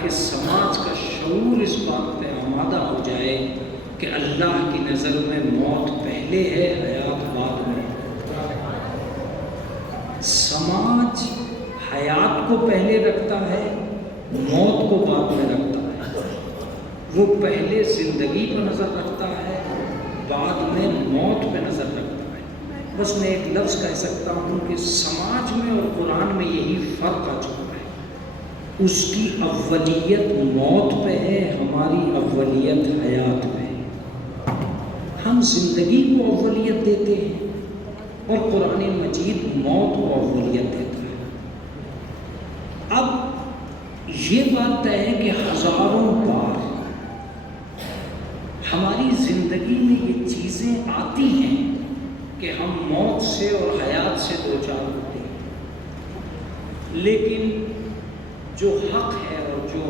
تاکہ سماج کا شعور اس بات پہ آمادہ ہو جائے کہ اللہ کی نظر میں موت پہلے ہے، حیات بعد میں۔ سماج حیات کو پہلے رکھتا ہے، موت کو بعد میں رکھتا ہے۔ وہ پہلے زندگی پر نظر رکھتا ہے، بعد میں موت پہ نظر رکھتا ہے۔ بس میں ایک لفظ کہہ سکتا ہوں کہ سماج میں اور قرآن میں یہی فرق آ چکا ہے، اس کی اولیت موت پہ ہے، ہماری اولیت حیات پہ ہے۔ ہم زندگی کو اولیت دیتے ہیں اور قرآن مجید موت کو اولیت دیتا ہے۔ اب یہ بات طے ہے کہ ہزاروں بار ہماری زندگی میں یہ چیزیں آتی ہیں کہ ہم موت سے اور حیات سے دوچار ہوتے ہیں، لیکن جو حق ہے اور جو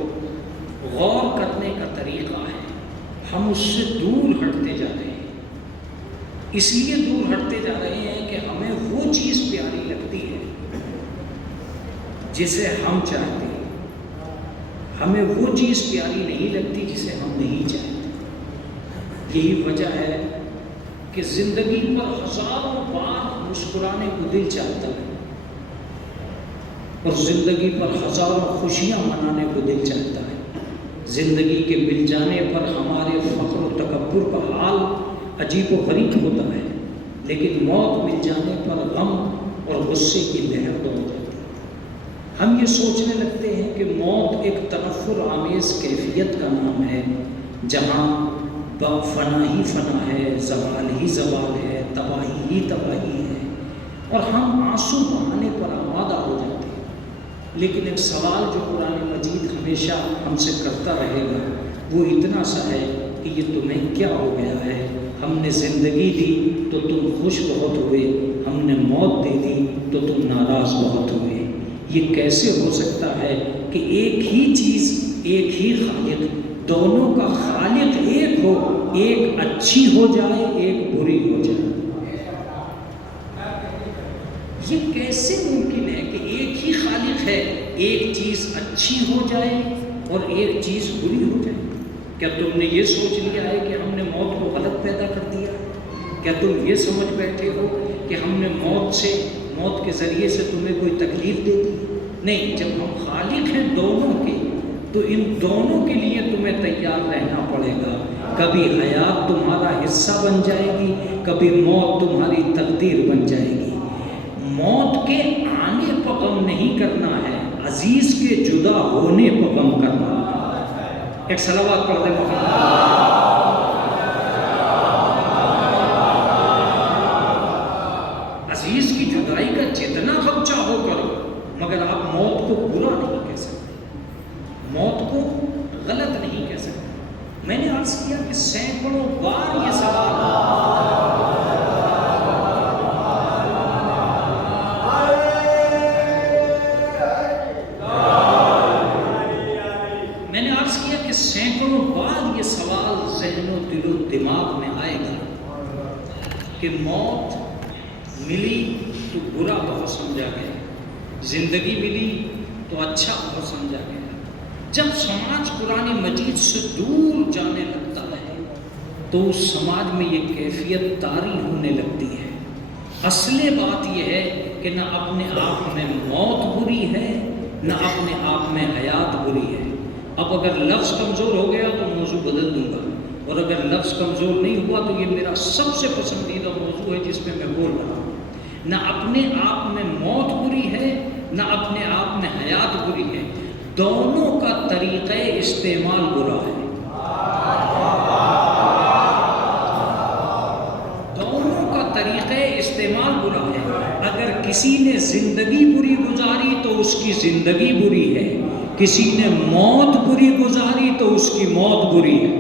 غور کرنے کا طریقہ ہے ہم اس سے دور ہٹتے جا رہے ہیں۔ اس لیے دور ہٹتے جا رہے ہیں کہ ہمیں وہ چیز پیاری لگتی ہے جسے ہم چاہتے ہیں، ہمیں وہ چیز پیاری نہیں لگتی جسے ہم نہیں چاہتے۔ یہی وجہ ہے کہ زندگی پر ہزاروں بار مسکرانے کو دل چاہتا ہے اور زندگی پر ہزاروں خوشیاں منانے کو دل چاہتا ہے۔ زندگی کے مل جانے پر ہمارے فخر و تکبر کا حال عجیب و غریب ہوتا ہے، لیکن موت مل جانے پر غم اور غصے کی لہر دوڑ جاتی ہے۔ ہم یہ سوچنے لگتے ہیں کہ موت ایک تنفر آمیز کیفیت کا نام ہے، جہاں فنا ہی فنا ہے، زوال ہی زوال ہے، تباہی ہی تباہی ہے، اور ہم آنسو بہانے پر آمادہ ہو جاتے ہیں۔ لیکن ایک سوال جو قرآن مجید ہمیشہ ہم سے کرتا رہے گا وہ اتنا سا ہے کہ یہ تمہیں کیا ہو گیا ہے؟ ہم نے زندگی دی تو تم خوش بہت ہوئے، ہم نے موت دے دی تو تم ناراض بہت ہوئے۔ یہ کیسے ہو سکتا ہے کہ ایک ہی چیز، ایک ہی خالق، دونوں کا خالق ایک ہو، ایک اچھی ہو جائے ایک بری ہو جائے؟ یہ کیسے ممکن ہے کہ ایک ہی خالق ہے، ایک چیز اچھی ہو جائے اور ایک چیز بری ہو جائے؟ کیا تم نے یہ سوچ لیا ہے کہ ہم نے موت کو غلط پیدا کر دیا؟ کیا تم یہ سمجھ بیٹھے ہو کہ ہم نے موت کے ذریعے سے تمہیں کوئی تکلیف دے دی؟ نہیں، جب ہم خالق ہیں دونوں کے تو ان دونوں کے لیے تمہیں تیار رہنا پڑے گا۔ کبھی حیات تمہارا حصہ بن جائے گی، کبھی موت تمہاری تقدیر بن جائے گی۔ موت کے آنے پر غم نہیں کرنا ہے، عزیز کے جدا ہونے پر غم کرنا ہے۔ ایک صلوات پڑھ دیں محمد۔ عزیز کی جدائی کا جتنا غم چاہو کرو، مگر آپ موت کو برا نہیں کہہ سکتے، موت کو غلط نہیں کہہ سکتے۔ میں نے عرض کیا کہ سینکڑوں بار یہ سوال ذہن و دل و دماغ میں آئے گا کہ موت ملی تو برا بہت سمجھا گیا، زندگی ملی تو اچھا بہت سمجھا گیا۔ جب سماج قرآن مجید سے دور جانے لگتا ہے تو اس سماج میں یہ کیفیت طاری ہونے لگتی ہے۔ اصل بات یہ ہے کہ نہ اپنے آپ میں موت بری ہے، نہ اپنے آپ میں حیات بری ہے۔ اب اگر لفظ کمزور ہو گیا تو موضوع بدل دوں گا، اور اگر لفظ کمزور نہیں ہوا تو یہ میرا سب سے پسندیدہ موضوع ہے جس پہ میں بول رہا ہوں۔ نہ اپنے آپ میں موت بری ہے، نہ اپنے آپ میں حیات بری ہے، دونوں کا طریقہ استعمال برا ہے۔ دونوں کا طریقہ استعمال برا ہے۔ اگر کسی نے زندگی بری گزاری تو اس کی زندگی بری ہے، کسی نے موت بری گزاری تو اس کی موت بری ہے۔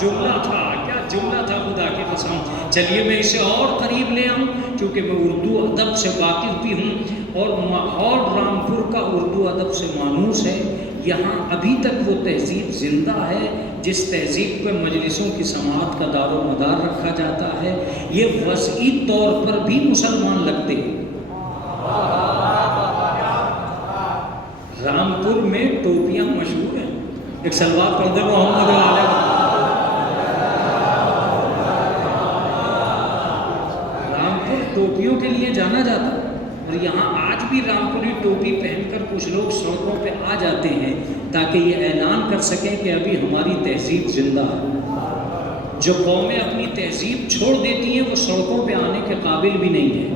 جملہ تھا، کیا جملہ تھا خدا کی قسم۔ چلیے میں اسے اور قریب لے آؤں، چونکہ میں اردو ادب سے واقف بھی ہوں اور ماحول رامپور کا اردو ادب سے مانوس ہے۔ یہاں ابھی تک وہ تہذیب زندہ ہے جس تہذیب پہ مجلسوں کی سماعت کا دار و مدار رکھا جاتا ہے۔ یہ وضعی طور پر بھی مسلمان لگتے ہیں۔ رامپور میں ٹوپیاں ایک سلوات پڑھ دے محمد علیہ۔ رامپور ٹوپیوں کے لیے جانا جاتا، اور یہاں آج بھی رامپوری ٹوپی پہن کر کچھ لوگ سڑکوں پہ آ جاتے ہیں تاکہ یہ اعلان کر سکیں کہ ابھی ہماری تہذیب زندہ ہے۔ جو قومیں اپنی تہذیب چھوڑ دیتی ہیں وہ سڑکوں پہ آنے کے قابل بھی نہیں ہیں۔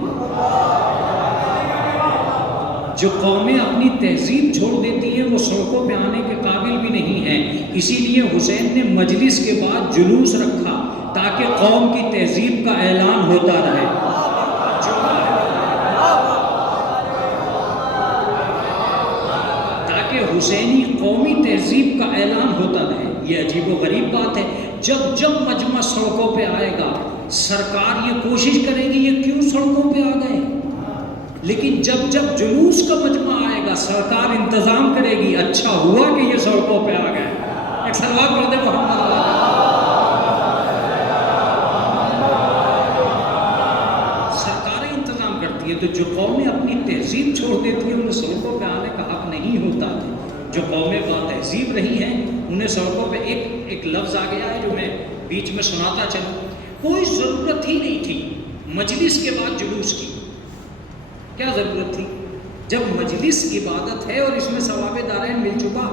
جو قومیں اپنی تہذیب چھوڑ دیتی ہیں وہ سڑکوں پہ آنے کے قابل بھی نہیں ہیں۔ اسی لیے حسین نے مجلس کے بعد جلوس رکھا تاکہ قوم کی تہذیب کا اعلان ہوتا رہے۔ تاکہ حسینی قومی تہذیب کا اعلان ہوتا رہے۔ یہ عجیب و غریب بات ہے، جب مجمع سڑکوں پہ آئے گا سرکار یہ کوشش کرے گی یہ کیوں سڑکوں پہ آ گئے، لیکن جب جلوس کا مجمع آئے گا سرکار انتظام کرے گی اچھا ہوا کہ یہ سڑکوں پہ آ گئے۔ ایک سلوات پڑھ دے محمد علیہ۔ سرکاریں انتظام کرتی ہیں، تو جو قومیں اپنی تہذیب چھوڑ دیتی ہیں انہیں سڑکوں پہ آنے کا حق نہیں ہوتا تھا۔ جو قومیں با تہذیب رہی ہیں انہیں سڑکوں پہ ایک لفظ آ گیا ہے جو میں بیچ میں سناتا چلوں۔ کوئی ضرورت ہی نہیں تھی مجلس کے بعد جلوس کی، کیا ضرورت تھی؟ جب مجلس عبادت ہے اور اس میں ثواب دارین مل چکا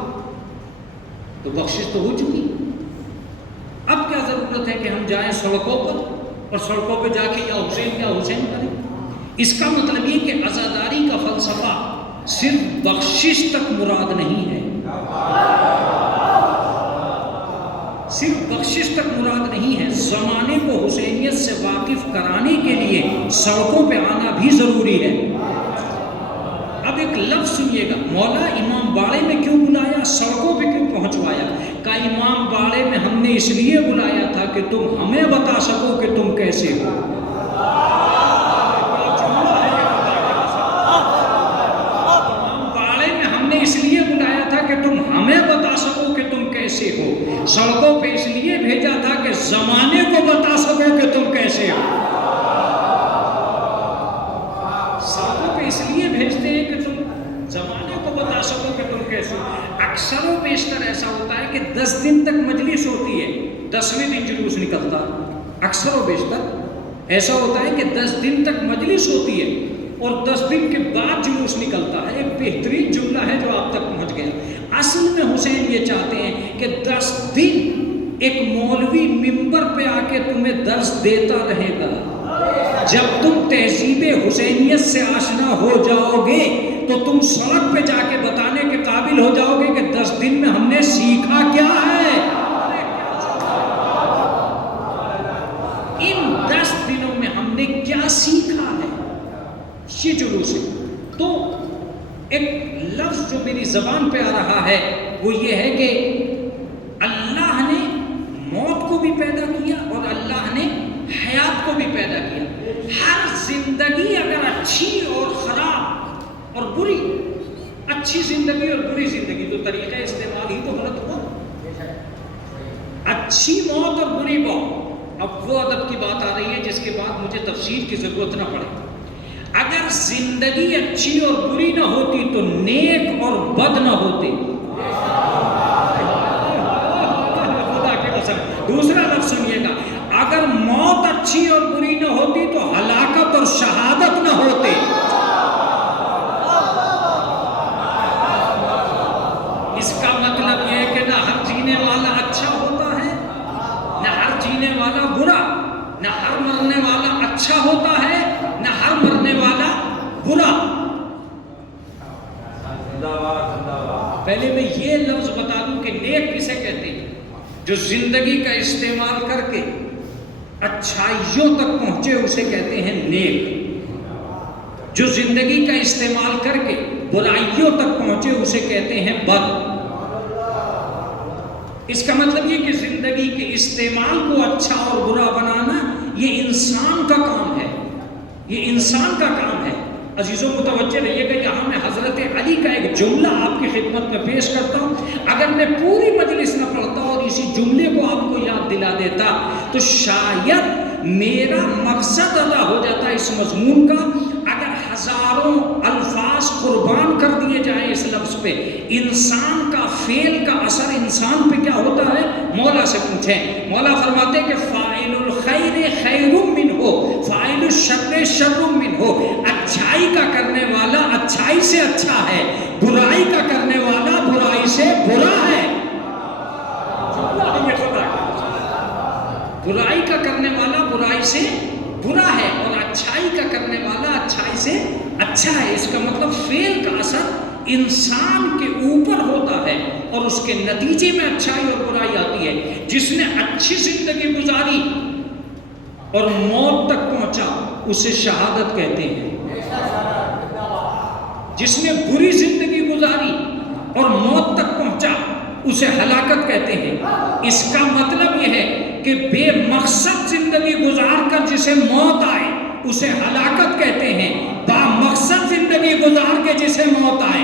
تو بخشش تو ہو چکی، اب کیا ضرورت ہے کہ ہم جائیں سڑکوں پر اور سڑکوں پہ جا کے یا حسین کریں؟ اس کا مطلب یہ کہ عزاداری کا فلسفہ صرف بخشش تک مراد نہیں ہے، صرف بخشش تک مراد نہیں ہے، زمانے کو حسینیت سے واقف کرانے کے لیے سڑکوں پہ آنا بھی ضروری ہے۔ اب ایک لفظ سنیے گا، مولا امام باڑے میں کیوں بلایا، سڑکوں پہ کیوں پہنچوایا؟ کہ امام باڑے میں ہم نے اس لیے بلایا تھا کہ تم ہمیں بتا سکو کہ تم کیسے ہو۔ امام باڑے میں ہم نے اس لیے بلایا تھا کہ تم ہمیں بتا سکو کہ تم کیسے ہو، سڑکوں پہ اس لیے بھیجا تھا کہ زمانے کو بتا سکو کہ تم کیسے ہو۔ سڑکوں پہ اس لیے بھیجتے ہیں کہ تم زمانے کو بتا سکو کہ تم کیسے ہو۔ اکثر و بیشتر ایسا ہوتا ہے کہ 10 دن تک مجلس ہوتی ہے، 10ویں دن جلوس نکلتا۔ اکثر و بیشتر ایسا ہوتا ہے کہ 10 دن تک مجلس ہوتی ہے اور 10 دن کے بعد جلوس نکلتا ہے۔ ایک بہترین جملہ ہے جو آپ تک پہنچ گیا۔ اصل میں حسین یہ چاہتے ہیں کہ 10 دن ایک مولوی ممبر پہ آ کے تمہیں درس دیتا رہے گا، جب تم تہذیب حسینیت سے آشنا ہو جاؤ گے تو تم سڑک پہ جا کے بتانے کے قابل ہو جاؤ گے کہ 10 دن میں ہم نے سیکھا کیا ہے۔ ان 10 دنوں میں ہم نے کیا سیکھا ہے، یہ جلوس ہے۔ تو ایک لفظ جو میری زبان پہ آ رہا ہے وہ یہ ہے کہ اللہ نے موت کو بھی پیدا کیا اور اللہ نے حیات کو بھی پیدا کیا۔ ہر زندگی اگر اچھی اور خراب اور بری، اچھی زندگی اور بری زندگی، تو طریقہ استعمال ہی تو غلط ہوا۔ اچھی موت اور بری موت، اب وہ ادب کی بات آ رہی ہے جس کے بعد مجھے تفسیر کی ضرورت نہ پڑے۔ اگر زندگی اچھی اور بری نہ ہوتی تو نیک اور بد نہ ہوتے۔ دوسرا لفظ سنیے گا، اگر موت اچھی اور بری نہ ہوتی تو ہلاکت اور شہادت نہ ہوتے۔ اس کا مطلب یہ ہے کہ نہ ہر جینے والا اچھا ہوتا ہے، نہ ہر جینے والا برا، نہ ہر مرنے والا اچھا ہوتا ہے، نہ ہر مرنے والا برا۔ پہلے میں یہ لفظ بتا دوں کہ نیک کسے کہتے ہیں؟ جو زندگی کا استعمال کر کے اچھائیوں تک پہنچے اسے کہتے ہیں نیک۔ جو زندگی کا استعمال کر کے برائیوں تک پہنچے اسے کہتے ہیں بد۔ اس کا مطلب یہ کہ زندگی کے استعمال کو اچھا اور برا بنانا یہ انسان کا کام ہے، یہ انسان کا کام ہے۔ عزیزوں متوجہ رہیے گا، یہاں میں حضرت علی کا ایک جملہ آپ کی خدمت میں پیش کرتا ہوں۔ اگر میں پوری مجلس نہ پڑھتا اور اسی جملے کو آپ کو یاد دلا دیتا تو شاید میرا مقصد ادا ہو جاتا اس مضمون کا۔ اگر ہزاروں الفاظ قربان کر دیے جائیں اس لفظ پہ، انسان کا فعل کا اثر انسان پہ کیا ہوتا ہے؟ مولا سے پوچھیں۔ مولا فرماتے ہیں کہ فاعل الخیر خیر منہ، فاعل الشر شر منہ، اچھائی کا کرنے والا اچھائی سے اچھا ہے، برائی کا کرنے والا برائی سے برا ہے۔ برائی کا کرنے والا برائی سے برا ہے اور اچھائی کا کرنے والا اچھائی سے اچھا ہے۔ اس کا مطلب فعل کا اثر انسان کے اوپر ہوتا ہے اور اس کے نتیجے میں اچھائی اور برائی آتی ہے۔ جس نے اچھی زندگی گزاری اور موت تک پہنچا اسے شہادت کہتے ہیں۔ جس نے بری زندگی گزاری اور موت تک پہنچا اسے ہلاکت کہتے ہیں۔ اس کا مطلب یہ ہے کہ بے مقصد زندگی گزار کر جسے موت آئے اسے ہلاکت کہتے ہیں، با مقصد زندگی گزار کے جسے موت آئے۔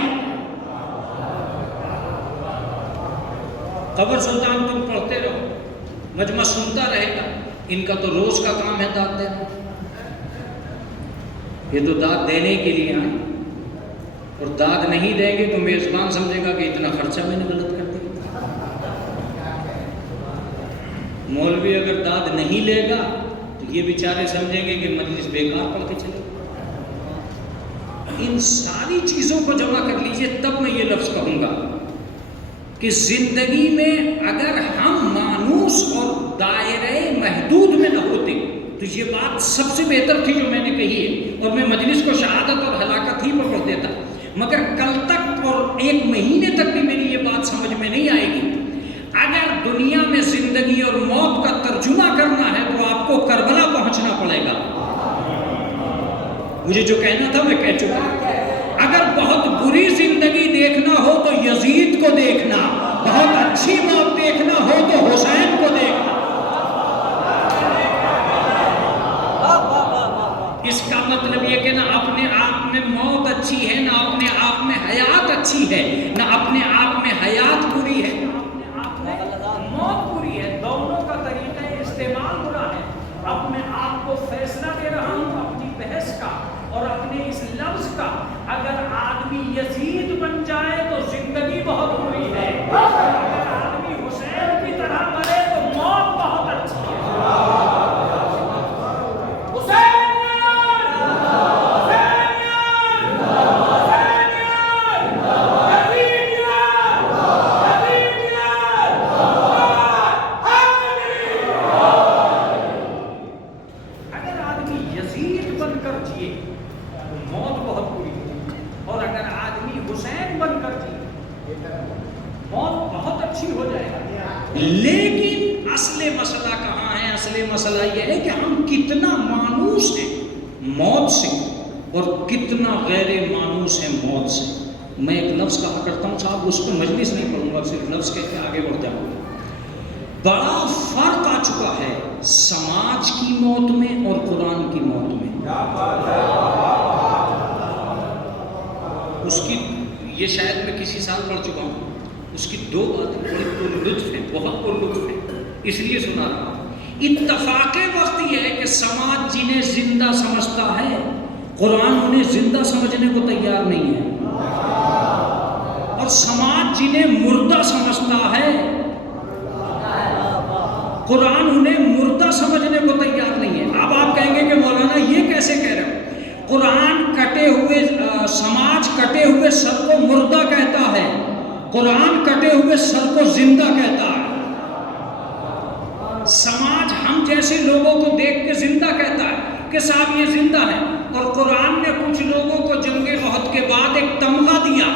قبر سلطان تم پڑھتے رہو، مجمع سنتا رہے گا، ان کا تو روز کا کام ہے داد دینا۔ یہ تو داد دینے کے لیے آئے اور داد نہیں دیں گے تو میزبان سمجھے گا کہ اتنا خرچہ میں نے غلط کر دیا۔ مولوی اگر داد نہیں لے گا تو یہ بیچارے سمجھیں گے کہ مجلس بیکار پڑھ کے چلے۔ ان ساری چیزوں کو جمع کر لیجئے تب میں یہ لفظ کہوں گا کہ زندگی میں اگر ہم مانوس اور دائرۂ محدود میں نہ ہوتے تو یہ بات سب سے بہتر تھی جو میں نے کہی ہے، اور میں مجلس کو شہادت اور ہلاکت ہی پکڑ دیتا، مگر کل تک اور ایک مہینے تک بھی میری یہ بات سمجھ میں نہیں آئے گی۔ اگر دنیا میں زندگی اور موت کا ترجمہ کرنا ہے تو آپ کو کربلا پہنچنا پڑے گا۔ مجھے جو کہنا تھا میں کہہ چکا۔ اگر بہت بری زندگی دیکھنا ہو تو یزید کو دیکھنا، بہت اچھی موت دیکھنا ہو تو حسین کو دیکھنا۔ اس کا مطلب یہ کہ نہ اپنے آپ میں موت اچھی ہے، نہ اپنے آپ میں حیات اچھی ہے، نہ اپنے آپ میں حیات بری ہے، نہ اپنے آپ میں موت بری ہے۔ دونوں کا طریقہ استعمال برا ہے۔ اب میں آپ کو فیصلہ دے رہا ہوں اپنی بحث کا اور اپنے اس لفظ کا۔ اگر آدمی یزید بن جائے تو زندگی بہت بری ہے، اگر آدمی حسین کی طرح مرے تو موت بہت اچھی ہے۔ لیکن اصل مسئلہ کہاں ہے؟ اصل مسئلہ یہ ہے کہ ہم کتنا مانوس ہیں موت سے اور کتنا غیر مانوس ہیں موت سے۔ میں ایک لفظ کہا کرتا ہوں صاحب، اس کو مجلس نہیں پڑھوں گا، صرف لفظ کہہ کے آگے بڑھ جاؤں گا۔ بڑا فرق آ چکا ہے سماج کی موت میں اور قرآن کی موت میں۔ اس کی یہ شاید میں کسی سال پڑھ چکا ہوں، اس کی دو باتیں بڑی پرلطف ہیں، بہت پرلطف ہیں، اس لیے سنا رہا ہوں۔ اتفاق وقت یہ ہے کہ سماج جنہیں زندہ سمجھتا ہے قرآن انہیں زندہ سمجھنے کو تیار نہیں ہے، اور سماج جنہیں مردہ سمجھتا ہے قرآن انہیں مردہ سمجھنے کو تیار نہیں ہے۔ اب آپ کہیں گے کہ مولانا یہ کیسے کہہ رہے ہیں؟ قرآن کٹے ہوئے سماج کٹے ہوئے سر کو مردہ کہتا ہے، قرآن کٹے ہوئے سر کو زندہ کہتا ہے۔ سماج ہم جیسے لوگوں کو دیکھ کے زندہ کہتا ہے کہ صاحب یہ زندہ ہے، اور قرآن نے کچھ لوگوں کو جنگ احد کے بعد ایک تمغہ دیا۔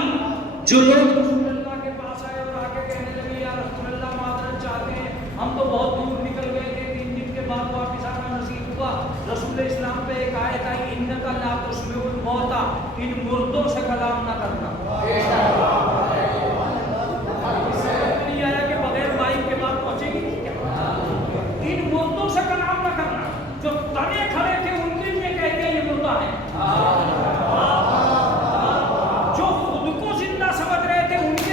جو لوگ رسول اللہ کے پاس آئے اور آگے کہنے لگے یا رسول اللہ معذرت چاہتے ہیں، ہم تو بہت دور نکل گئے تھے، 3 دن کے بعد واپس آنا نصیب ہوا۔ رسول اسلام پہ ایک آیت آئی انک لا تسمع الموتى، ان مردوں سے کلام نہ کرنا۔ ان مردوں سے کلام نہ کرنا۔ جو تنے کھڑے تھے ان کے لیے کہتے ہیں یہ مردہ ہے، جو خود کو زندہ سمجھ رہے تھے ان کے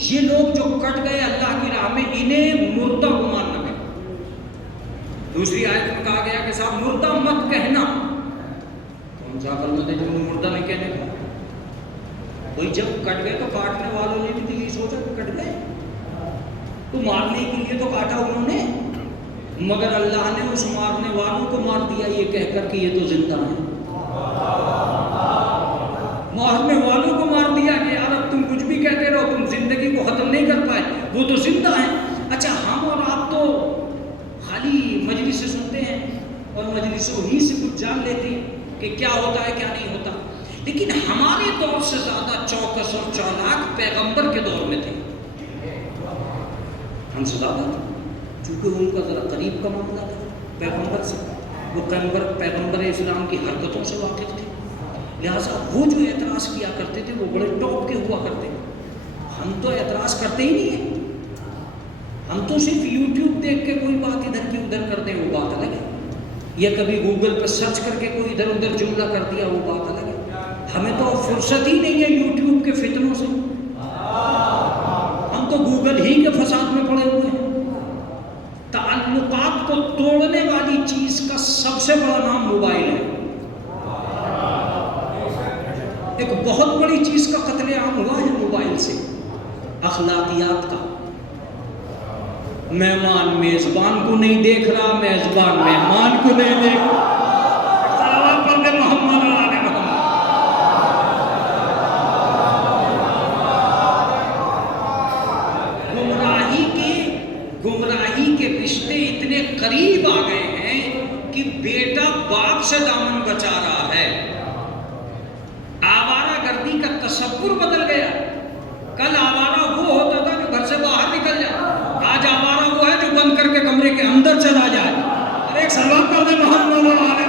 یہ لوگ جو کٹ گئے اللہ کی راہ میں انہیں مردہ گمان نہ کریں. دوسری آیت میں کہا گیا کہ صاحب مردہ مت کہنا. کون سا عقل مند ہے جو مردہ نہیں کہنے کا؟ کوئی جب کٹ گئے تو کاٹنے والوں نے بھی تو یہ سوچا کہ کٹ گئے تو مارنے کے لیے تو کاٹا انہوں نے، مگر اللہ نے اس مارنے والوں کو مار دیا یہ کہہ کر کہ یہ تو زندہ ہیں. مارنے والوں کو مار دیا کہ یار اب تم کچھ بھی کہتے رہو، تم زندگی کو ختم نہیں کر پائے، وہ تو زندہ ہیں. اچھا ہم اور آپ تو خالی مجلس سے سنتے ہیں اور مجلسوں ہی سے کچھ جان لیتے ہیں کہ کیا ہوتا ہے کیا نہیں ہوتا، لیکن ہمارے دور سے زیادہ چوکس اور چالاک پیغمبر کے دور میں تھے. ہم سے زیادہ تھے چونکہ ان کا ذرا قریب کا معاملہ تھا پیغمبر سے. وہ پیغمبر اسلام کی حرکتوں سے واقف تھے، لہٰذا وہ جو اعتراض کیا کرتے تھے وہ بڑے ٹاپ کے ہوا کرتے. ہم تو اعتراض کرتے ہی نہیں ہیں، ہم تو صرف یوٹیوب دیکھ کے کوئی بات ادھر کی ادھر کرتے ہیں وہ بات الگ ہے، یا کبھی گوگل پہ سرچ کر کے کوئی ادھر ادھر جملہ کر دیا وہ بات الگ ہے. ہمیں تو فرصت ہی نہیں ہے یوٹیوب کے فتنوں سے، ہم تو گوگل ہی کے فساد میں پڑے ہوئے ہیں. تعلقات کو توڑنے والی چیز کا سب سے بڑا نام موبائل ہے. ایک بہت بڑی چیز کا قتل عام ہوا ہے موبائل سے، اخلاقیات کا. مہمان میزبان کو نہیں دیکھ رہا، میزبان مہمان کو نہیں دیکھ رہا. گمراہی کے رشتے اتنے قریب آ گئے ہیں کہ بیٹا باپ سے دامن بچا رہا ہے. آوارہ گردی کا تصور بدل گیا. کل آوارہ وہ ہوتا تھا جو گھر سے باہر نکل جائے، آج آوارہ وہ ہے جو بند کر کے کمرے کے اندر چلا جائے. ارے ایک سلام کر دے محمد علیہ.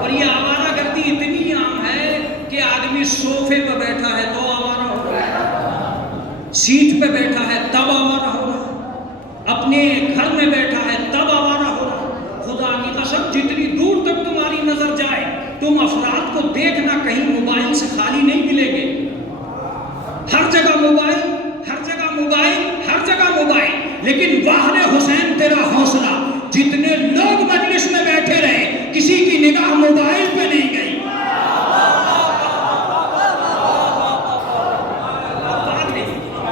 اور یہ آوارہ گردی اتنی عام ہے کہ آدمی صوفے پہ بیٹھا ہے تو آوارہ ہو رہا ہے، سیٹ پہ بیٹھا ہے تب آوارہ ہو رہا ہے، اپنے گھر میں بیٹھا ہے تب آوارہ ہو رہا ہے. خدا کی قسم جتنی دور تک تمہاری نظر جائے تم افراد کو دیکھنا کہیں موبائل سے خالی نہیں ملیں گے. ہر جگہ موبائل، ہر جگہ موبائل، ہر جگہ موبائل. لیکن واہن حسین تیرا حوصلہ، جتنے لوگ مجلس میں بیٹھے رہے کسی کی نگاہ موبائل پہ نہیں گئی.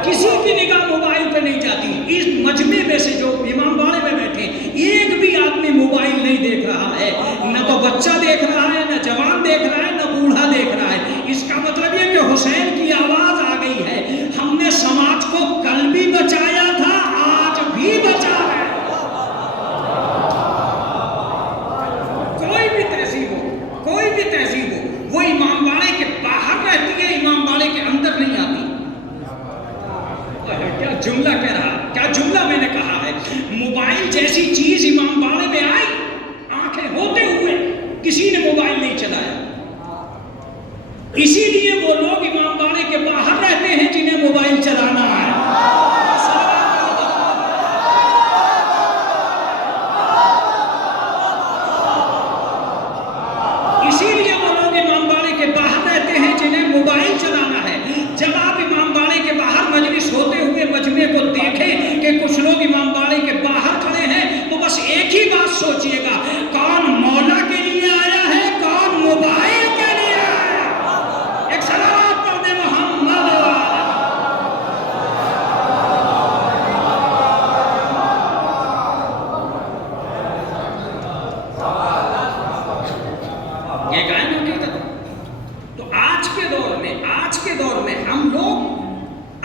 کسی کی نگاہ موبائل پہ نہیں جاتی. اس مجمع میں سے جو امام باڑے میں بیٹھے ایک بھی آدمی موبائل نہیں دیکھ رہا ہے، نہ تو بچہ دیکھ رہا ہے، نہ جوان دیکھ رہا ہے، نہ بوڑھا دیکھ رہا ہے. اس کا مطلب یہ کہ حسین کی آواز آ گئی ہے. ہم نے سماج کو کل بھی بچایا تھا، آج بھی بچا ہے. کوئی بھی تہذیب ہو، کوئی بھی تہذیب ہو، وہ امام باڑے کے باہر رہتی ہے، امام باڑے کے اندر نہیں آتی. کیا جملہ کہہ رہا، کیا جملہ میں نے کہا ہے. موبائل جیسی چیز امام باڑے میں آئی، آنکھیں ہوتے ہوئے کسی نے موبائل نہیں چلایا. اسی لیے وہ لوگ امام باڑے کے باہر رہتے ہیں جنہیں موبائل چلانا ہے. اسی لیے وہ لوگ امام باڑے کے باہر رہتے ہیں جنہیں موبائل چلانا ہے. جب آپ امام باڑے کے باہر مجلس ہوتے ہوئے مجمع کو دیکھیں کہ کچھ لوگ امام باڑے کے باہر کھڑے ہیں تو بس ایک ہی بات سوچئے گا، کون مولا کے لیے آیا ہے، کون موبائل کے لیے آیا ہے. ایک صلوات پڑھ دے محمد. یہ قائم حقیقت. تو آج کے دور میں ہم لوگ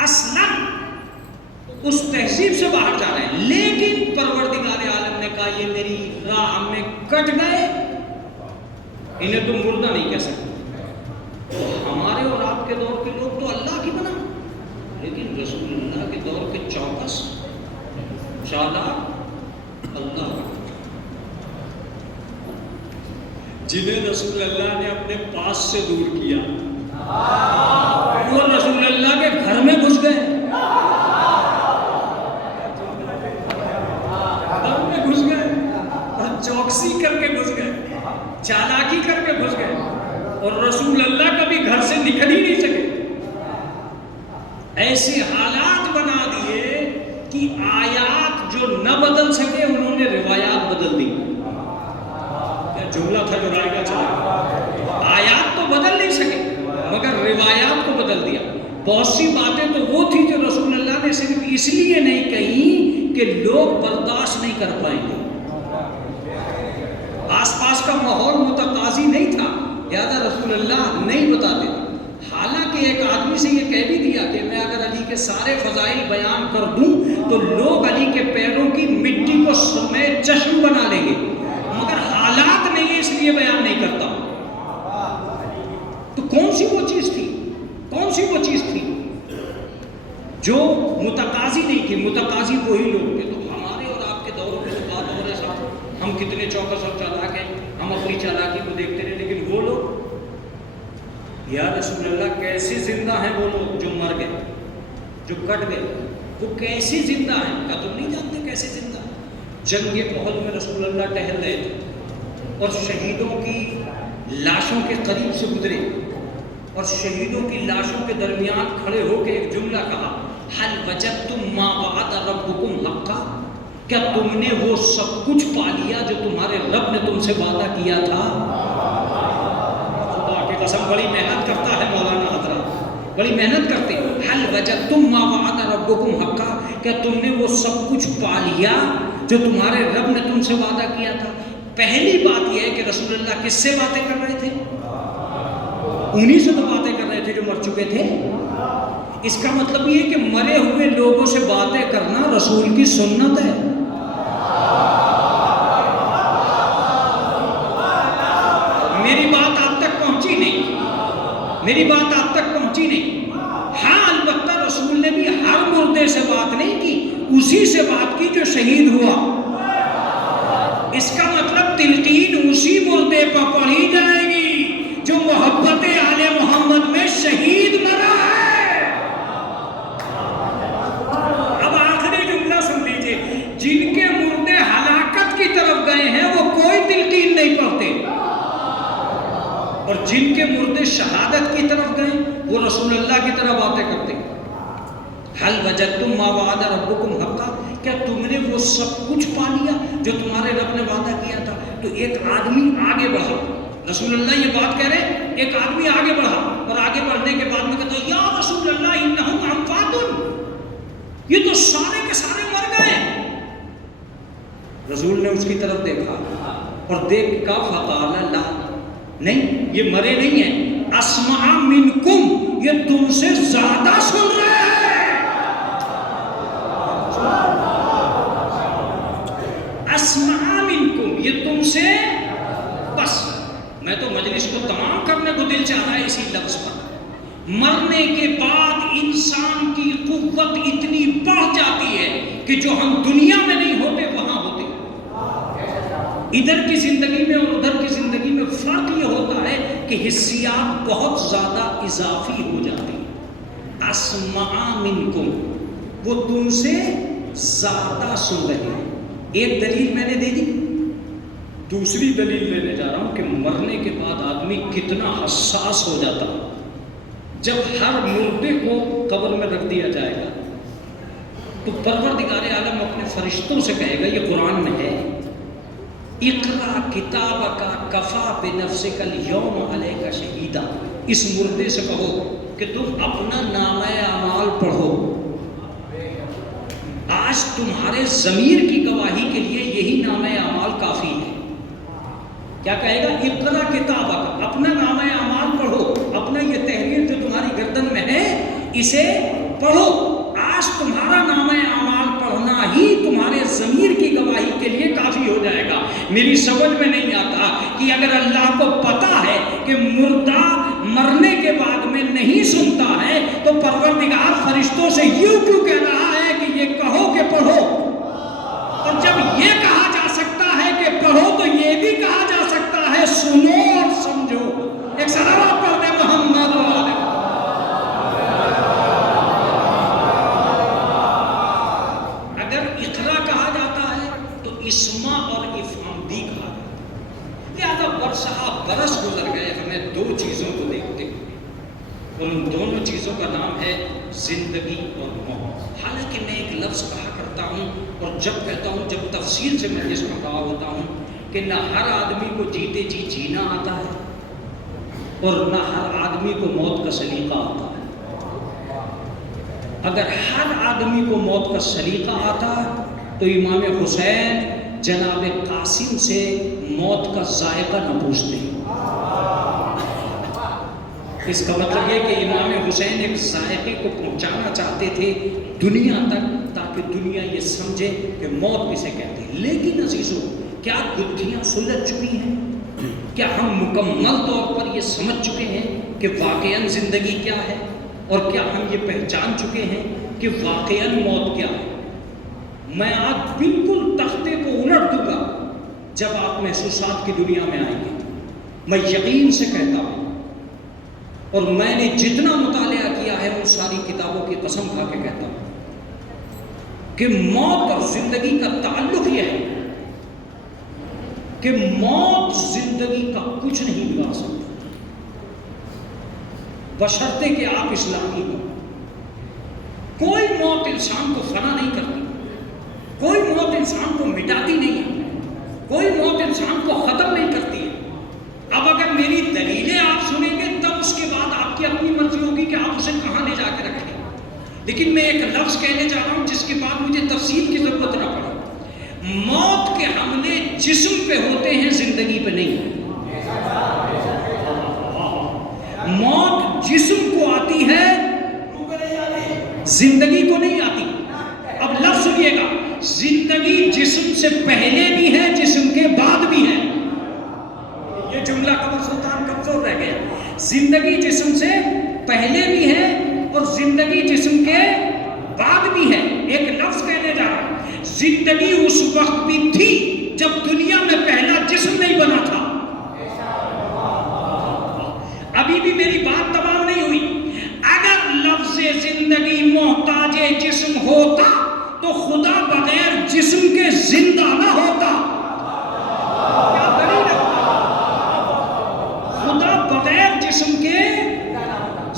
اصلاً اس تہذیب سے باہر جا رہے ہیں. لیکن پروردگار عالم نے کہا یہ میری راہ میں کٹ گئے، انہیں تم مردہ نہیں کہہ سکتے. ہمارے اور آپ کے دور کے لوگ تو اللہ کی بنا، لیکن رسول اللہ کے دور کے چوکس چالاک اللہ جنہیں رسول اللہ نے اپنے پاس سے دور کیا، وہ رسول اللہ کے گھر میں گھس گئے، گھر میں گھس گئے، چوکسی کر کے گھس گئے، چالاکی کر کے گھس گئے. اور رسول اللہ کبھی گھر سے نکل ہی نہیں سکے. ایسے حالات بنا دیے کہ آیات جو نہ بدل سکے انہوں نے روایات بدل دی. کیا جملہ تھا جو رائے کا چلا؟ آیات تو بدل نہیں سکے مگر روایات کو بدل دیا. بہت سی باتیں تو وہ تھی جو رسول اللہ نے صرف اس لیے نہیں کہیں کہ لوگ برداشت نہیں کر پائیں گے. آس پاس کا ماحول متقاضی نہیں تھا لہذا رسول اللہ نہیں بتاتے. حالانکہ ایک آدمی سے یہ کہہ بھی دیا کہ میں اگر علی کے سارے فضائل بیان کر دوں تو لوگ علی کے پیروں کی مٹی کو سمیت چشم بنا لیں گے مگر حالات نہیں اس لیے بیان نہیں کرتا. تو کون سی وہ چیز تھی جو متقاضی نہیں تھی؟ متقاضی وہی لوگ تھے. تو ہمارے اور آپ کے دوروں میں بات ہو رہے صاحب ہم کتنے چوکس اور چالاک ہیں، ہم اپنی چالاکی کو دیکھتے رہے، لیکن وہ لوگ یا رسول اللہ کیسے زندہ ہیں؟ وہ لوگ جو مر گئے، جو کٹ گئے، وہ کیسے زندہ ہیں؟ کیا تم نہیں جانتے کیسے زندہ ہیں؟ جنگ احد میں رسول اللہ ٹہل رہے تھے اور شہیدوں کی لاشوں کے قریب سے گزرے اور شہیدوں کی لاشوں کے درمیان کھڑے ہو کے ایک جملہ کہا، حل وجدتم ما وعد ربکم حقا، کیا تم نے وہ سب کچھ پا لیا جو تمہارے رب نے تم سے وعدہ کیا تھا؟ قسم بڑی محنت کرتا ہے مولانا حضرات، بڑی محنت کرتے. حل وجدتم ما وعد ربکم حقا، کیا تم نے وہ سب کچھ پا لیا جو تمہارے رب نے تم سے وعدہ کیا تھا؟ پہلی بات یہ ہے کہ رسول اللہ کس سے باتیں کر رہے تھے؟ انہی سے تو باتیں کر رہے تھے جو مر چکے تھے. اس کا مطلب یہ ہے کہ مرے ہوئے لوگوں سے باتیں کرنا رسول کی سنت ہے. میری بات آپ تک پہنچی نہیں. ہاں البتہ رسول نے بھی ہر مردے سے بات نہیں کی، اسی سے بات کی جو شہید ہوا. اس کا مطلب تلقین اسی مردے پر پڑھی جائے گی جو محبت آل محمد میں شہید مرا ہے. اب آخری جملہ سن لیجیے، جن کے مردے ہلاکت کی طرف گئے ہیں وہ کوئی تلقین نہیں پڑھتے اور جن کے مردے شہادت کی طرف گئے وہ رسول اللہ کی طرف باتیں کرتے. حل وجدتم ما وعد ربکم حقا، کیا تم نے وہ سب کچھ پا لیا جو تمہارے رب نے وعدہ کیا تھا؟ تو ایک آدمی آگے بڑھا، رسول اللہ یہ بات کہہ رہے، ایک آدمی آگے بڑھا اور آگے بڑھنے کے بعد میں کہتا یا رسول اللہ انہم اموات، یہ تو سارے کے سارے مر گئے. رسول نے اس کی طرف دیکھا اور دیکھ کا فقال لا، نہیں یہ مرے نہیں ہیں، اسمع منکم، یہ تم سے زیادہ سن رہے ہیں. اسمع منکم، یہ تم سے، بس میں تو مجلس کو تمام کرنے کو دل چاہ رہا ہے اسی لفظ پر. مرنے کے بعد انسان کی قوت اتنی بڑھ جاتی ہے کہ جو ہم دنیا میں نہیں ہوتے وہاں ہوتے. ادھر کی زندگی میں اور ادھر کی زندگی میں فرق یہ ہوتا ہے کہ حسیات بہت زیادہ اضافی ہو جاتی ہیں. اسمع منکم، وہ تم سے زیادہ سن رہے ہیں. ایک دلیل میں نے دے دی، دوسری دلیل لینے جا رہا ہوں کہ مرنے کے بعد آدمی کتنا حساس ہو جاتا. جب ہر مردے کو قبر میں رکھ دیا جائے گا تو پروردگار عالم اپنے فرشتوں سے کہے گا، یہ قرآن میں ہے، اقرا کتابک کفا بنفسک اليوم علیک شہیدا، اس مردے سے کہو کہ تم اپنا نامہ اعمال پڑھو، آج تمہارے ضمیر کی گواہی کے لیے یہی نامہ اعمال کافی ہے. کیا کہے گا؟ اقرا کتابک، اپنا نامہ اعمال پڑھو، اپنا یہ تحریر جو تمہاری گردن میں ہے اسے پڑھو. آج تمہارا نامہ اعمال پڑھنا ہی تمہارے ضمیر کی گواہی کے لیے کافی ہو جائے گا. میری سمجھ میں نہیں آتا کہ اگر اللہ کو پتا ہے کہ مردہ مرنے کے بعد میں نہیں سنتا ہے تو پروردگار فرشتوں سے یوں کیوں کہہ رہا ہے کہ یہ کہو کہ پڑھو؟ اور جب یہ کہا جا سکتا ہے کہ پڑھو تو یہ بھی کہا جا سکتا ہے سنو اور سمجھو. ایک صلوات پڑھ دیں محمد والے. اگر اقرا کہا جاتا ہے تو اسما اور افہام بھی کہا جاتا ہے. لہذا ورثہ برس گزر گئے ہمیں دو چیزوں کو دیکھتے ہوئے، اور ان دونوں چیزوں کا نام ہے زندگی اور موت۔ حالانکہ میں ایک لفظ کہا کرتا ہوں، اور جب کہتا ہوں، جب تفصیل سے میں اس میں کہا ہوتا ہوں کہ نہ ہر آدمی کو جیتے جی جینا آتا ہے، اور نہ ہر آدمی کو موت کا سلیقہ آتا ہے۔ اگر ہر آدمی کو موت کا سلیقہ آتا تو امام حسین جناب قاسم سے موت کا ذائقہ نہ پوچھتے۔ اس کا مطلب یہ کہ امام حسین ایک ذائقے کو پہنچانا چاہتے تھے دنیا تک، تاکہ دنیا یہ سمجھے کہ موت کسے کہتے ہیں۔ لیکن عزیزو، کیا گتھیاں سلجھ چکی ہیں؟ کیا ہم مکمل طور پر یہ سمجھ چکے ہیں کہ واقعاً زندگی کیا ہے؟ اور کیا ہم یہ پہچان چکے ہیں کہ واقعاً موت کیا ہے؟ میں آج بالکل تختے کو الٹ دوں گا جب آپ محسوسات کی دنیا میں آئیں گے۔ میں یقین سے کہتا ہوں، اور میں نے جتنا مطالعہ کیا ہے ان ساری کتابوں کی قسم کھا کے کہتا ہوں کہ موت اور زندگی کا تعلق یہ ہے کہ موت زندگی کا کچھ نہیں بگاڑ سکتی، بشرطے کہ آپ اسلامی ہو۔ کوئی موت انسان کو فنا نہیں کرتی، کوئی موت انسان کو مٹاتی نہیں ہے، کوئی موت انسان کو ختم نہیں کرتی ہے۔ اب اگر میری دلیلیں آپ سنیں گے تب اس کے بعد آپ کی اپنی مرضی ہوگی کہ آپ اسے کہاں لے جا کے رکھیں۔ لیکن میں ایک لفظ کہنے جا رہا ہوں جس کے بعد مجھے تفصیل کی ضرورت نہ پڑے۔ موت کے حملے جسم پہ ہوتے ہیں، زندگی پہ نہیں۔ موت جسم کو آتی ہے، زندگی کو نہیں آتی۔ اب لفظ سنیے گا، زندگی جسم سے پہلے بھی ہے، جسم کے بعد بھی ہے۔ یہ جملہ قمر سلطان کمزور رہ گیا۔ زندگی جسم سے پہلے بھی ہے اور زندگی جسم کے بعد بھی ہے۔ ایک لفظ کہنے جا رہا ہوں، زندگی اس وقت بھی تھی جب دنیا میں پہلا جسم نہیں بنا تھا۔ ابھی بھی میری بات تمام نہیں ہوئی۔ اگر لفظ زندگی محتاج جسم ہوتا تو خدا بغیر جسم کے زندہ نہ ہوتا۔ کیا دلیل ہے؟ خدا بغیر جسم کے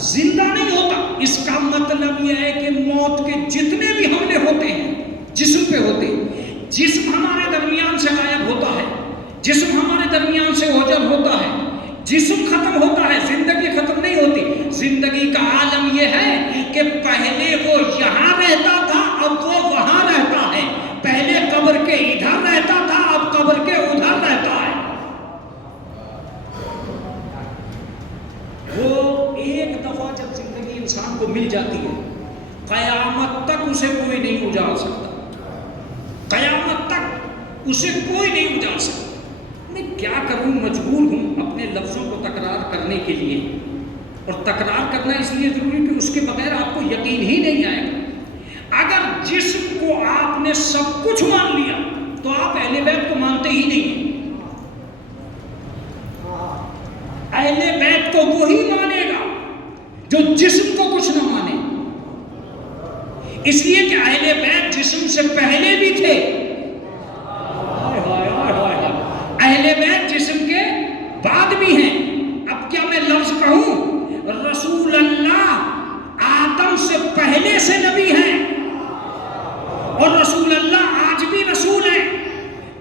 زندہ نہیں ہوتا۔ اس کا مطلب یہ ہے کہ موت کے جتنے بھی حملے ہوتے ہیں جسم پہ ہوتے ہیں۔ جسم ہمارے درمیان سے غائب ہوتا ہے، جسم ہمارے درمیان سے اوجل ہوتا ہے، جسم ختم ہوتا ہے، زندگی ختم نہیں ہوتی۔ زندگی کا عالم یہ ہے کہ پہلے وہ یہاں رہتا تھا، اب وہ وہاں رہتا ہے۔ پہلے قبر کے ادھر رہتا تھا، اب قبر کے ادھر رہتا ہے۔ وہ ایک دفعہ جب زندگی انسان کو مل جاتی ہے، قیامت تک اسے کوئی نہیں اجاڑ سکتا، قیامت تک اسے کوئی نہیں اجاڑ سکتا۔ میں کیا کروں، مجبور ہوں اپنے لفظوں کو تکرار کرنے کے لیے، اور تکرار کرنا اس لیے ضروری کہ اس کے بغیر آپ کو یقین ہی نہیں آئے گا۔ اگر جسم کو آپ نے سب کچھ مان لیا تو آپ اہل بیت کو مانتے ہی نہیں ہیں۔ اہل بیت کو وہی مانے گا جو جسم کو کچھ نہ مانے، اس لیے کہ اہل بیت جسم سے پہلے بھی تھے، اہل بیت جسم کے بعد بھی ہیں۔ اب کیا میں لفظ کہوں، رسول اللہ آدم سے پہلے سے نبی ہیں، اور رسول اللہ آج بھی رسول ہیں۔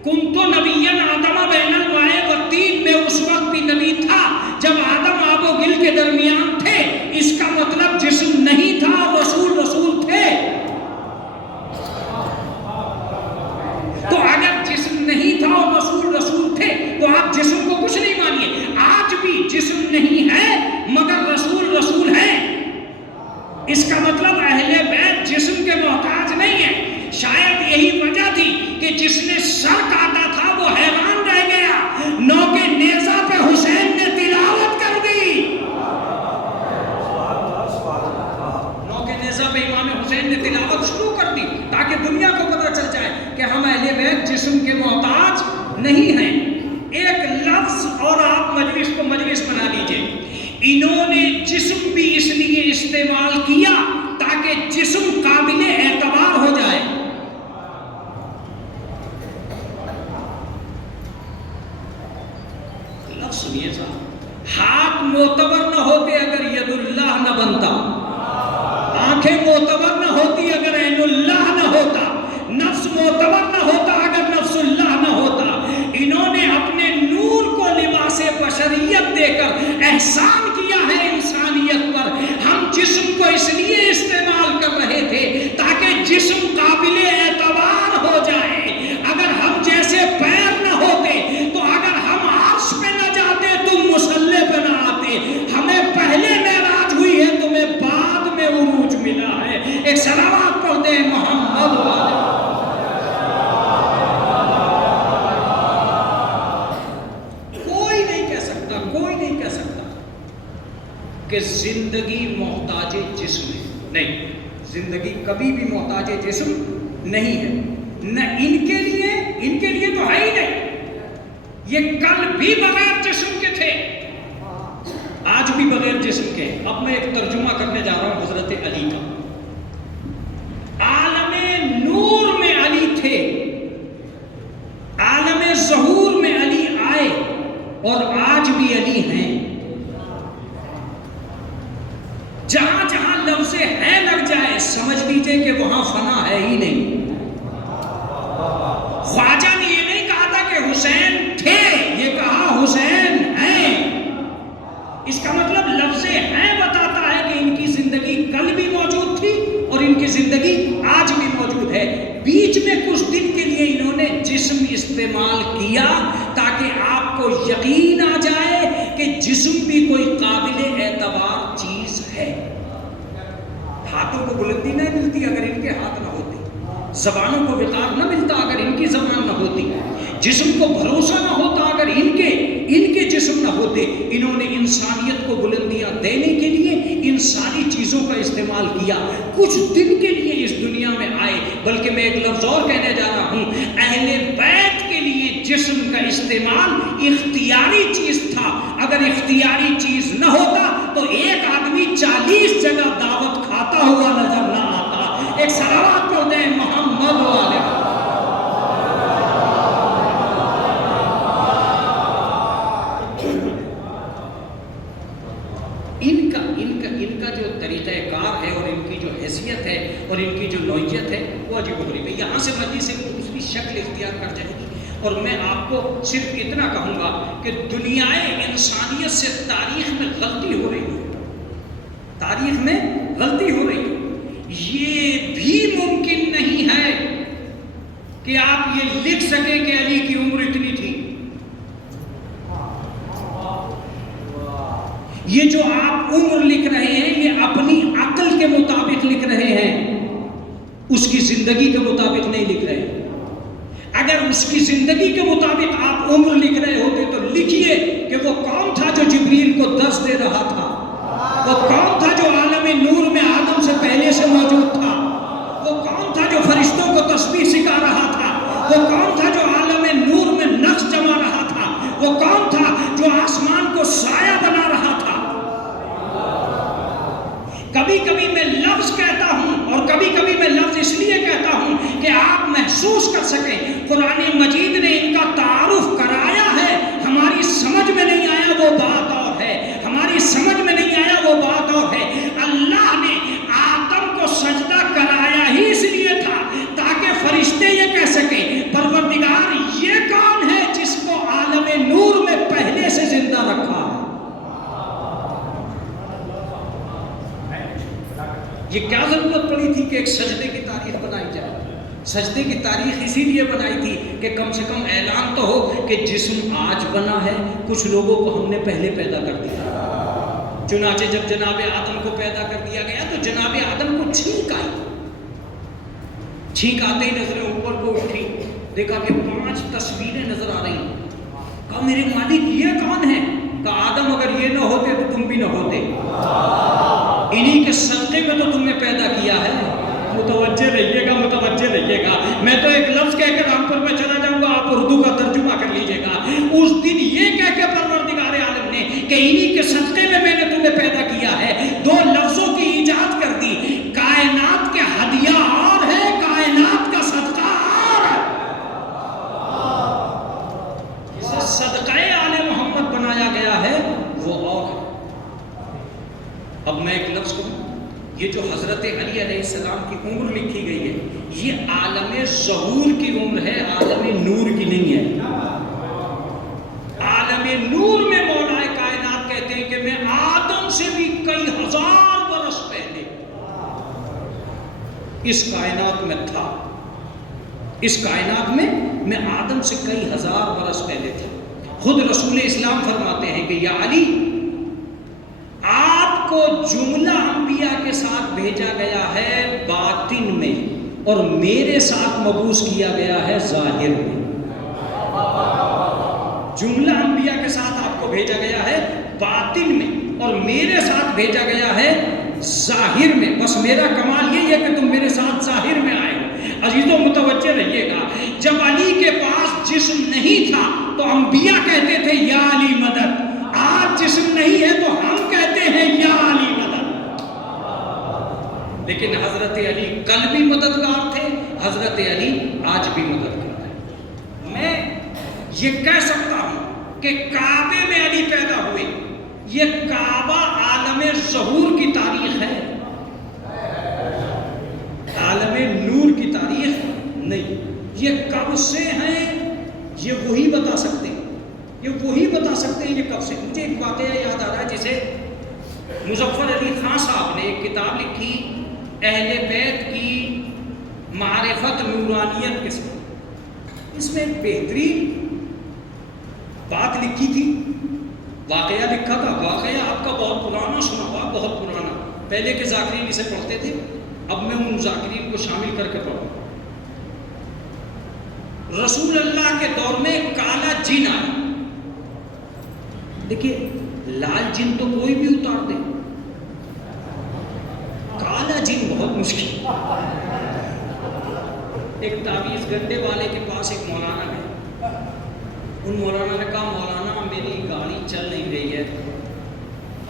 کنتو نبیًا آدم بین الماء والطین، میں اس وقت بھی نبی تھا جب آدم آب و گل کے درمیان تھے۔ اس کا مطلب جسم نہیں تھا، رسول رسول تھے۔ تو اگر جسم نہیں تھا اور رسول رسول تھے تو آپ جسم کو کچھ نہیں مانیے۔ آج بھی جسم نہیں ہے مگر رسول رسول ہے۔ اس کا مطلب اہل بیت جسم کے محتاج نہیں ہے۔ شاید یہی وجہ تھی کہ جس نے سر کاٹا تھا وہ حیران رہ گیا، نوکے نیزہ پہ حسین نے تلاوت کر دی۔ نوکے نیزہ پہ امام حسین نے تلاوت شروع کر دی تاکہ دنیا کو پتہ چل جائے کہ ہم اہل بیت جسم کے محتاج نہیں ہیں۔ ایک لفظ اور آپ مجلس کو مجلس بنا لیجئے۔ انہوں نے جسم بھی اس لیے استعمال کیا تاکہ جسم قابل اعتبار ہو جائے۔ سنیے صاحب، ہاتھ معتبر نہ ہوتے اگر ید اللہ نہ بنتا، آنکھیں معتبر نہ ہوتی اگر عین اللہ نہ ہوتا، نفس معتبر نہ ہوتا اگر نفس اللہ نہ ہوتا۔ انہوں نے اپنے نور کو لباس بشریت دے کر احسان کیا ہے انسانیت پر۔ ہم جسم کو اس لیے استعمال کر رہے تھے تاکہ جسم قابل اعتبار ہو جائے۔ اگر ہم جیسے پیر نہ ہوتے تو اگر ہم عرش پہ نہ جاتے تم مصلی پہ نہ آتے۔ ہمیں پہلے معراج ہوئی ہے، تمہیں بعد میں عروج ملا ہے۔ ایک صلوات پڑھتے ہیں محمد والے۔ کہ زندگی محتاج جسم ہے، نہیں، زندگی کبھی بھی محتاج جسم نہیں ہے، نہ ان کے لیے تو ہے ہی نہیں۔ یہ کل بھی بغیر جسم کے تھے، آج بھی بغیر جسم کے۔ اب میں ایک ترجمہ کرنے جا رہا ہوں حضرت علی کا۔ عالم نور میں علی تھے، عالم ظہور میں علی آئے، اور آج بھی علی ہیں۔ جہاں جہاں لفظ ہے لگ جائے سمجھ لیجئے کہ وہاں فنا ہے ہی نہیں۔ خواجہ نے یہ نہیں کہا تھا کہ حسین تھے، یہ کہا حسین ہیں۔ اس کا مطلب لفظ ہے بتاتا ہے کہ ان کی زندگی کل بھی موجود تھی اور ان کی زندگی آج بھی موجود ہے۔ بیچ میں کچھ دن کے لیے انہوں نے جسم استعمال کیا تاکہ آپ کو یقین آ جائے کہ جسم بھی کوئی قابل اعتبار چیز ہے۔ ہاتھوں کو بلندی نہ ملتی اگر ان کے ہاتھ نہ ہوتے، زبانوں کو وقار نہ ملتا اگر ان کی زبان نہ ہوتی، جسم کو بھروسہ نہ ہوتا اگر ان کے جسم نہ ہوتے۔ انہوں نے انسانیت کو بلندیاں دینے کے لیے ان ساری چیزوں کا استعمال کیا۔ کچھ دن کے لیے اس دنیا میں آئے، بلکہ میں ایک لفظ اور کہنے جا رہا ہوں، اہل بیت کے لیے جسم کا استعمال اختیاری چیز تھا۔ اگر اختیاری چیز نہ ہوتا تو ایک آدمی 40 جگہ دعوت کھاتا ہوا نظر نہ آتا۔ ایک صلوات پڑھتے ہیں محمد والے۔ ان کا جو طریقہ کار ہے اور ان کی جو حیثیت ہے اور ان کی جو نوعیت ہے وہ عجیب و غریب ہے۔ یہاں سے مرضی سے وہ دوسری شکل اختیار کر جائے گی، اور میں آپ کو صرف اتنا کہوں گا کہ دنیا انسانیت سے تاریخ میں غلطی ہو رہی ہے، تاریخ میں غلطی ہو رہی ہے۔ یہ بھی ممکن نہیں ہے کہ آپ یہ لکھ سکیں کہ علی کی عمر اتنی تھی۔ یہ جو آپ عمر لکھ رہے ہیں یہ اپنی عقل کے مطابق لکھ رہے ہیں، اس کی زندگی کے مطابق نہیں لکھ رہے ہیں۔ اگر اس کی زندگی کے مطابق آپ عمر لکھ رہے ہوتے تو لکھیے کہ وہ کون تھا جو جبریل کو درس دے رہا تھا، وہ کون تھا جو عالم نور میں آدم سے پہلے سے موجود تھا، وہ کون تھا جو فرشتوں کو تسبیح سکھا رہا تھا، وہ کون تھا جو عالم نور میں نقش جما رہا تھا، وہ کون تھا جو آسمان کو سایہ بنا رہا تھا۔ کبھی کبھی میں لفظ کہتا ہوں اور کبھی کبھی میں لفظ اس لیے کہتا ہوں کہ آپ محسوس کر سکیں۔ قرآن مجید نے ان کا تعارف کرایا ہے، ہماری سمجھ میں نہیں آیا وہ بات اور ہے، ہماری سمجھ میں نہیں آیا وہ بات اور ہے۔ اللہ نے آدم کو سجدہ کرایا ہی اس لیے تھا تاکہ فرشتے یہ کہہ سکیں پروردگار یہ کون ہے جس کو عالم نور میں پہلے سے زندہ رکھا ہے۔ یہ کیا ضرورت پڑی تھی کہ ایک سجدے کی تاریخ بنائی جائے؟ سجدے کی تاریخ اسی لیے بنائی تھی کہ کم سے کم اعلان تو ہو کہ جسم آج بنا ہے، کچھ لوگوں کو ہم نے پہلے پیدا کر دیا۔ چنانچہ جب جناب آدم کو پیدا کر دیا گیا تو جناب آدم کو چھینک آئی، چھینک آتے ہی نظریں اوپر کو اٹھی، دیکھا کہ 5 تصویریں نظر آ رہی ہیں۔ کہا میرے مالک یہ کون ہے؟ کہا آدم اگر یہ نہ ہوتے تو تم بھی نہ ہوتے، انہی کے صدقے میں تو تم نے پیدا کیا ہے۔ متوجہ رہیے گا، متوجہ رہیے گا۔ میں تو ایک لفظ کہہ کے رامپور میں چلا جاؤں گا، آپ اردو کا ترجمہ کر لیجئے گا۔ اس دن یہ کہہ کے پروردگار عالم نے کہ انہی کے صدقے میں نے تمہیں پیدا کیا ہے، 2 لفظوں کی ایجاد کر دی۔ کائنات کے ہدیہ اور ہے، کائنات کا صدقہ اور ہے۔ اسے صدقہ آل محمد بنایا اب میں ایک لفظ کہوں، یہ جو حضرت علی علیہ السلام کی عمر لکھی گئی ہے، یہ عالم ظہور کی عمر ہے، عالم نور کی نہیں ہے۔ عالم نور میں مولا کائنات کہتے ہیں کہ میں آدم سے بھی کئی ہزار برس پہلے اس کائنات میں تھا، اس کائنات میں میں آدم سے کئی ہزار برس پہلے تھا۔ خود رسول اسلام فرماتے ہیں کہ یا علی، آپ کو جملہ انبیاء کے ساتھ بھیجا گیا ہے باطن میں، اور میرے ساتھ مبعوث کیا گیا ہے ظاہر میں۔ جملہ انبیاء کے ساتھ آپ کو بھیجا گیا ہے باطن میں، اور میرے ساتھ بھیجا گیا ہے ظاہر میں۔ بس میرا کمال یہ ہے کہ تم میرے ساتھ ظاہر میں آئے ہو۔ عزیزوں متوجہ رہیے گا، جب علی کے پاس جسم نہیں تھا تو انبیاء کہتے تھے یا علی مدد، آج جسم نہیں ہے تو ہم کہتے ہیں یا علی مدد۔ لیکن حضرت علی کل بھی مددگار تھے، حضرت علی آج بھی مددگار ہیں۔ میں یہ کہہ سکتا ہوں کہ کعبے میں علی پیدا ہوئے، یہ کعبہ عالم ظہور کی تاریخ ہے، عالم نور کی تاریخ نہیں۔ یہ کب سے ہیں یہ وہی بتا سکتے ہیں، یہ وہی بتا سکتے ہیں یہ کب سے۔ مجھے ایک واقعہ یاد آ رہا ہے، جسے مظفر علی خان صاحب نے ایک کتاب لکھی اہل بیت کی معرفت نورانیت کے ساتھ۔ اس میں ایک بہترین بات لکھی تھی، واقعہ لکھا تھا۔ واقعہ آپ کا بہت پرانا سنا ہوا، بہت پرانا، پہلے کے ذاکرین اسے پڑھتے تھے، اب میں ان ذاکرین کو شامل کر کے پڑھوں۔ رسول اللہ کے دور میں کالا جن آیا۔ دیکھیے، لال جن تو کوئی بھی اتار دے، کالا جن بہت مشکل۔ ایک تعویذ گنڈے والے کے پاس ایک مولانا گئے، ان مولانا نے کہا مولانا میری گاڑی چل نہیں رہی ہے،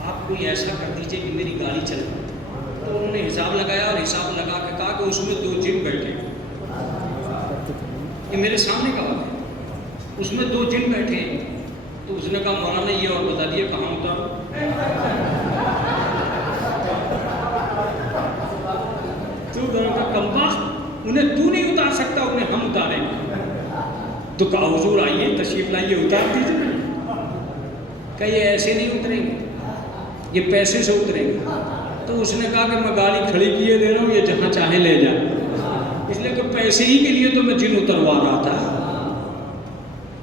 آپ کوئی ایسا کر دیجئے کہ میری گاڑی چل رہی۔ تو انہوں نے حساب لگایا اور حساب لگا کے کہا کہ اس میں 2 جن بیٹھے، یہ میرے سامنے کا واقعہ ہے، اس میں 2 جن بیٹھے ہیں۔ تو اس نے کہا مولانا یہ اور بتا دیے کہاں اتاروں؟ تو دونوں کا کمبخت، انہیں تو نہیں اتار سکتا، انہیں ہم اتاریں گے۔ تو کہا حضور آئیے تشریف لائیے اتار دیجیے۔ کہ یہ ایسے نہیں اتریں گے، یہ پیسے سے اتریں گے۔ تو اس نے کہا کہ میں گاڑی کھڑی کیے دے رہا ہوں، یہ جہاں چاہے لے جائے، اس لیے کہ پیسے ہی کے لیے تو میں جن اتروا رہا تھا۔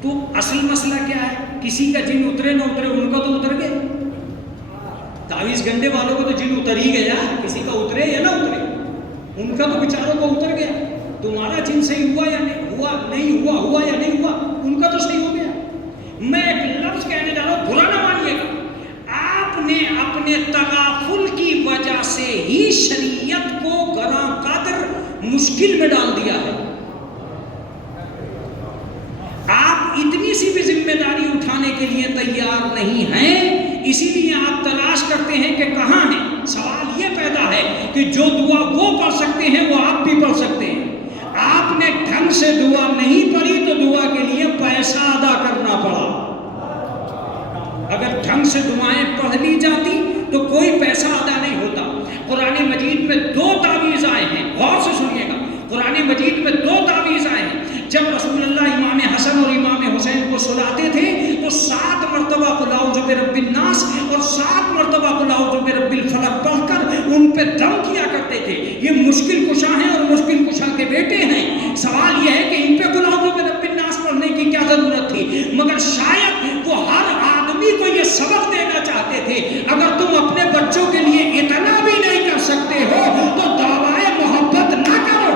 تو اصل مسئلہ کیا ہے؟ کسی کا جن اترے نہ اترے، ان کا تو اتر گئے۔ تعویذ گنڈے والوں کو تو جن اتر ہی گیا، کسی کا اترے یا نہ اترے، ان کا تو بیچاروں کو اتر گیا۔ تمہارا جن صحیح ہوا یا نہیں ہوا، نہیں ہوا، ہوا یا نہیں ہوا، ان کا تو صحیح ہو گیا۔ میں ایک لفظ کہنے جا رہا ہوں، برا نہ مانیے گا، آپ نے اپنے تغافل کی وجہ سے ہی شریعت کو گراں قدر مشکل میں ڈال دیا ہے۔ آپ اتنی سی بھی ذمہ داری اٹھانے کے لیے تیار نہیں ہیں، اسی لیے آپ تلاش کرتے ہیں کہ کہاں ہیں۔ سوال یہ پیدا ہے کہ جو دعا وہ پڑھ سکتے ہیں وہ آپ بھی پڑھ سکتے ہیں۔ آپ نے ڈھنگ سے دعا نہیں پڑھی تو دعا کے لیے پیسہ ادا کرنا پڑا۔ اگر ڈھنگ سے دعائیں پڑھ لی جاتی تو کوئی پیسہ ادا نہیں ہوتا۔ قرآن مجید میں 2 تعویذ آئے ہیں، غور سے سنیے گا، قرآن مجید میں 2 تعویذ آئے ہیں۔ جب رسول اللہ امام حسن اور امام حسین کو سلاتے تھے تو 7 مرتبہ قل اعوذ برب الناس اور 7 مرتبہ قل اعوذ برب الفلق پڑھ کر ان پہ دم کیا کرتے تھے۔ یہ مشکل کشا ہیں اور مشکل کشا کے بیٹے ہیں۔ سوال یہ ہے کہ ان پہ قل اعوذ برب الناس پڑھنے کی کیا ضرورت تھی؟ مگر شاید وہ ہر آدمی کو یہ سبق دینا چاہتے تھے، اگر تم اپنے بچوں کے لیے اتنا بھی نہیں کر سکتے ہو تو دعوائے محبت نہ کرو۔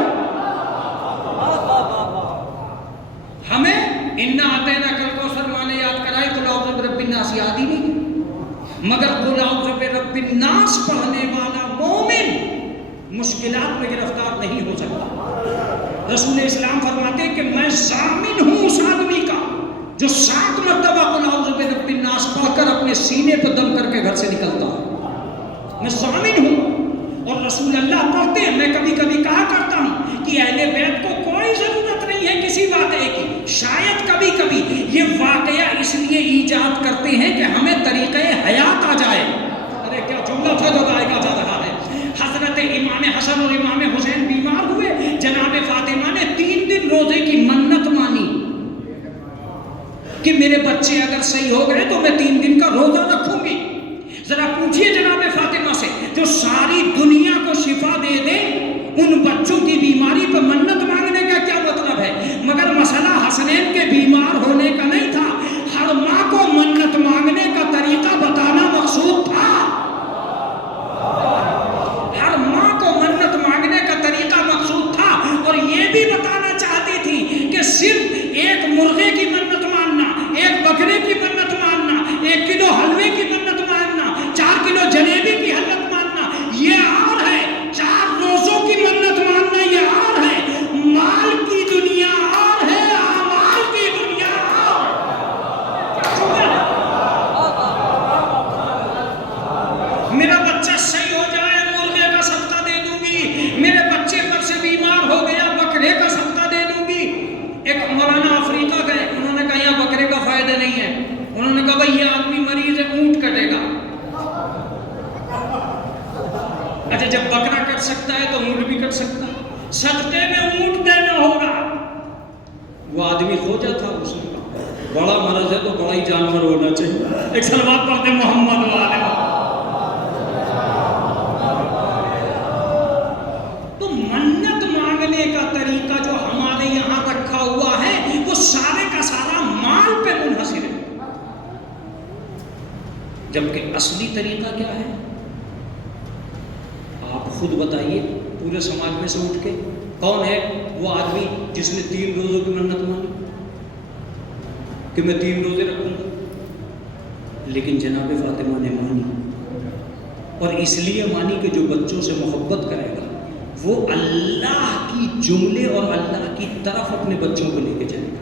ہمیں انا اعطیناک الکوثر مانے یاد کرائے، قل اعوذ برب الناس یاد ہی نہیں، مگر قل اعوذ برب الناس پڑھنے والا مومن مشکلات میں گرفتار نہیں ہو سکتا۔ رسول اسلام فرماتے ہیں کہ میں ضامن ہوں اس آدمی کا جو 7 مرتبہ قل اعوذ برب الناس پڑھ کر اپنے سینے پر دم کر کے گھر سے نکلتا ہے، میں ضامن ہوں۔ اور رسول اللہ پڑھتے ہیں۔ میں کبھی کبھی کہا کرتا ہوں کہ اہل بیت کو کوئی ضرورت نہیں ہے کسی واقعے کی، شاید کبھی کبھی یہ واقعہ اس لیے ایجاد کرتے ہیں کہ ہمیں طریقہ حیات آ جائے۔ ارے کیا جملہ تھا جو حسن اور امام حسین بیمار ہوئے، جناب فاطمہ نے 3 دن روزے کی منت مانی کہ میرے بچے اگر صحیح ہو گئے تو میں 3 دن کا روزہ رکھوں گی۔ ذرا پوچھئے جناب فاطمہ سے، جو ساری دنیا کو شفا دے دے، ان بچوں کی بیماری پہ منت مانگنے کا کیا مطلب ہے؟ مگر مسئلہ حسنین کے بیمار ہونے کا نہیں تھا، ہر ماں کو منت مانگنے کا طریقہ بتانا مقصود تھا۔ ہر ماں کو منت مانگنے کا طریقہ مقصود تھا، اور یہ بھی بتانا چاہتی تھی کہ صرف ایک مرغے کی منت ماننا، ایک بکرے کی منت ماننا، 1 کلو حلوے کی منت ماننا، 4 کلو جلیبی کی منت ماننا یہ اور ہے، 4 روزوں کی منت ماننا یہ اور ہے۔ مال کی دنیا اور ہے، اعمال کی دنیا اور۔ میرا بچہ صحیح ہو جائے مرغے کا صدقہ دے دوں گی، میرے بچے پر سے بیمار ہو گیا بکرے کا صدقہ دے دوں گی۔ ایک مولانا افریقہ گئے، انہوں نے کہا یہاں بکرے کا فائدہ نہیں ہے، انہوں نے کہا بھائی یہ آدمی مریض ہے، اونٹ کٹے گا۔ اچھا جب بکرا کٹ سکتا ہے تو اونٹ بھی کٹ سکتا ہے، صدقے میں اونٹ دینا ہوگا۔ وہ آدمی کھوجا تھا، اس نے کہا بڑا مرض ہے تو بڑا ہی جانور ہونا چاہیے۔ ایک صلوات پڑھتے محمد والے۔ تو منت مانگنے کا طریقہ جو ہمارے یہاں رکھا ہوا ہے وہ سارے کا سارا مال پہ منحصر ہے، جبکہ اصلی طریقہ کیا ہے؟ آپ خود بتائیے، پورے سماج میں سے اٹھ کے کون ہے وہ آدمی جس نے 3 روزوں کی منت مانی کہ میں 3 روزے رکھوں گا؟ لیکن جناب فاطمہ نے مانی، اور اس لیے مانی کہ جو بچوں سے محبت کرے گا وہ اللہ کی جملے اور اللہ کی طرف اپنے بچوں کو لے کے جائے گا۔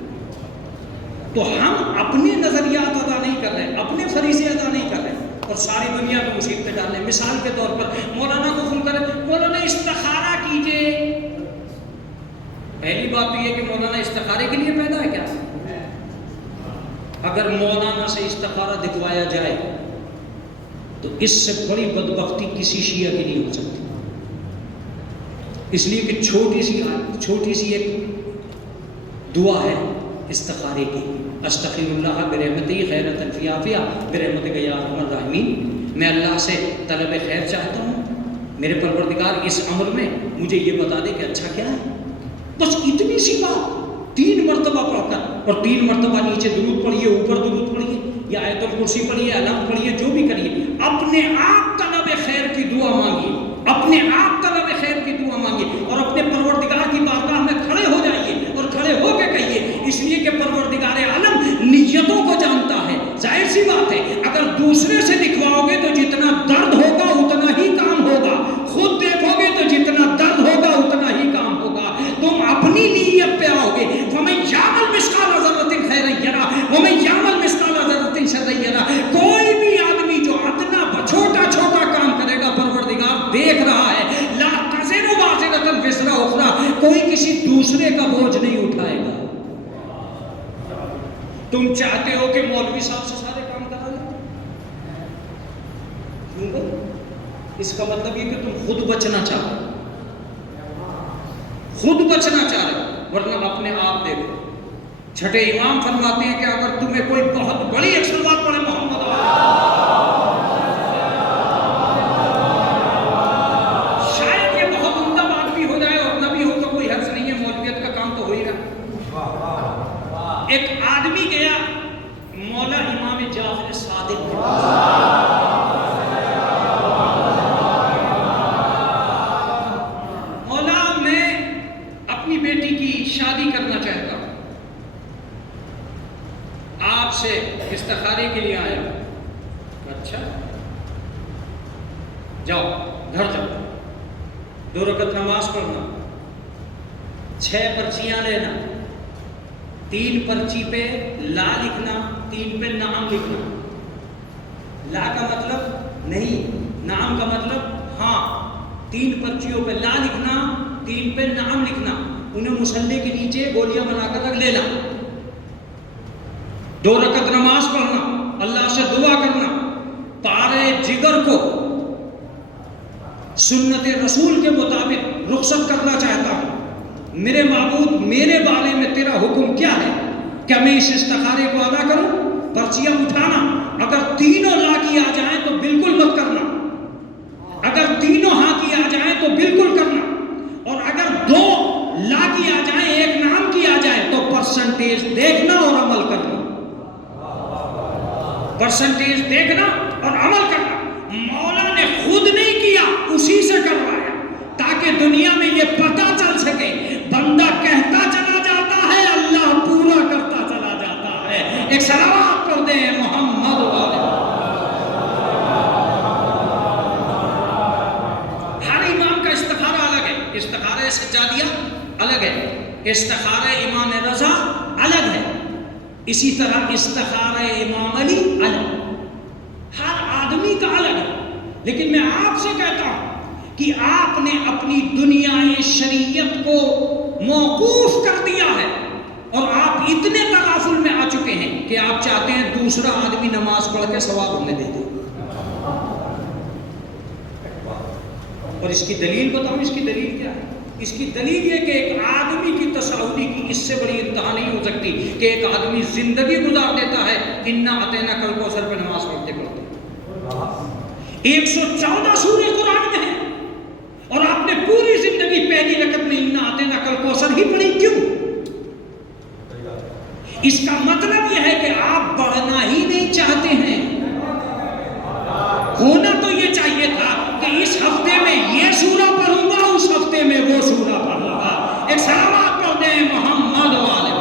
تو ہم اپنے نظریات ادا نہیں کر رہے، اپنے فریضے ادا نہیں کر رہے، اور ساری دنیا کو مصیبتیں ڈال رہے ہیں۔ مثال کے طور پر مولانا کو فون کرے، مولانا استخارہ کیجئے۔ پہلی بات تو یہ کہ مولانا استخارے کے لیے پیدا ہے کیا؟ اگر مولانا سے استخارہ دکھوایا جائے تو اس سے بڑی بدبختی کسی شیعہ کی نہیں ہو سکتی، اس لیے کہ چھوٹی سی ایک دعا ہے استخارے کی، استغفر اللہ برحمتہ خیرۃ فی عافیہ برحمتک یا ارحم الراحمین۔ میں اللہ سے طلب خیر چاہتا ہوں، میرے پروردگار اس عمر میں مجھے یہ بتا دے کہ اچھا کیا ہے۔ بس اتنی سی بات 3 مرتبہ پڑھ کر، اور 3 مرتبہ نیچے درود پڑھیے، اوپر درود پڑھیے، یا آیت الکرسی پڑھیے، الحمد پڑھیے، جو بھی کریے، اپنے آپ طلب خیر کی دعا مانگیے، اپنے آپ طلب خیر کی دعا مانگیے، اور اپنے پروردگار کی بارگاہ میں کھڑے ہو جائیے اور کھڑے ہو کے کہیے، اس لیے کہ پروردگار عالم نیتوں کو جانتا ہے۔ ظاہر سی بات ہے، اگر دوسرے سے دکھواؤ گے تو جتنا درد ہوگا اتنا ہی کام ہوگا، خود دیکھو گے تو جتنا درد ہوگا اتنا ہی کام ہوگا۔ تم اپنی نیت پہ آؤ گے، وَمَن يَعْمَلْ مِثْقَالَ ذَرَّةٍ خَيْرًا يَرَهُ وَمَن يَعْمَلْ مِثْقَالَ ذَرَّةٍ شَرًّا يَرَهُ۔ کوئی بھی آدمی جو اتنا چھوٹا کام کرے گا پروردگار دیکھ رہا ہے۔ لا تزر وازرۃ وزر اخری، کوئی کسی دوسرے کا بوجھ نہیں اٹھائے گا۔ تم چاہتے ہو کہ مولوی صاحب سے سارے کام کرا لیں، کیوں بھائی؟ اس کا مطلب یہ کہ تم خود بچنا چاہ رہے، خود بچنا چاہ رہے، ورنہ اپنے آپ دیکھو۔ چھٹے امام فرماتے ہیں کہ اگر تمہیں کوئی بہت بڑی ایک صلوات پڑھے محمد شاید یہ بہت عمدہ بات بھی ہو جائے اور نہ بھی ہو تو کوئی حرج نہیں ہے، مولویت کا کام تو ہو ہی رہا۔ ایک آدمی گیا مولا امام جعفر صادق، مولا میں اپنی بیٹی کی شادی کرنا چاہتا ہوں، آپ سے استخارے کے لیے آیا۔ اچھا جاؤ گھر جاؤ، 2 رکعت نماز پڑھنا، 6 پرچیاں لینا، 3 پرچی پہ لا لکھنا، 3 پہ نام لکھنا۔ لا کا مطلب نہیں، نام کا مطلب ہاں۔ 3 پرچیوں پہ لا لکھنا، 3 پہ نام لکھنا، انہیں مصلے کے نیچے گولیاں بنا کر رکھ لینا۔ 2 رکعت نماز پڑھنا، اللہ سے دعا کرنا، پارے جگر کو سنت رسول کے مطابق رخصت کرنا چاہتا ہوں. میرے معبود میرے بارے میں تیرا حکم کیا ہے؟ کیا میں اس استخارے کو ادا کروں؟ پرچیاں اٹھانا. اگر تینوں لا کی آ جائیں تو بالکل مت کرنا. اگر تینوں ہاں کی آ جائیں تو بالکل کرنا. اور اگر دو لا کی آ جائیں ایک نام کی آ جائے تو پرسنٹیج دیکھنا اور عمل کرنا. پرسنٹیج دیکھنا اور عمل کرنا. مولا نے خود نہیں کیا، اسی سے کروایا تاکہ دنیا میں یہ پتہ چل سکے بندہ کہتا چلا جاتا ہے، اللہ پورا کرتا چلا جاتا ہے. ایک صلوات پڑھ دیں محمد والے. ہر امام کا استخارہ الگ ہے. استخارہ سجادیہ الگ ہے، استخارہ امام رضا الگ ہے، اسی طرح استخارہ امام علی الگ. ہر آدمی کا الگ ہے. لیکن میں آپ سے کہتا ہوں کہ آپ نے اپنی دنیا شریعت کو موقوف کر دیا ہے اور آپ اتنے تغافل میں آ چکے ہیں کہ آپ چاہتے ہیں دوسرا آدمی نماز پڑھ کے ثواب ہمیں دے دے. اور اس کی دلیل بتاؤں، اس کی دلیل کیا ہے؟ اس کی دلیل یہ کہ ایک آدمی کی تساہلی کی اس سے بڑی انتہا نہیں ہو سکتی کہ ایک آدمی زندگی گزار دیتا ہے انا اعطینا کل کوثر پہ نماز پڑھتے پڑھتے. 114 سورے قرآن میں ہیں اور آپ نے پوری زندگی پہلی رکعت میں انا اعطینا کل کوثر ہی پڑھی. کیوں؟ اس کا مطلب یہ ہے کہ آپ بڑھنا ہی نہیں چاہتے ہیں. ہونا تو یہ چاہیے تھا کہ اس ہفتے میں یہ سورہ پڑھوں گا، اس ہفتے میں وہ سورہ پڑھوں گا. ایک صلوات پڑھ دیں محمد والے.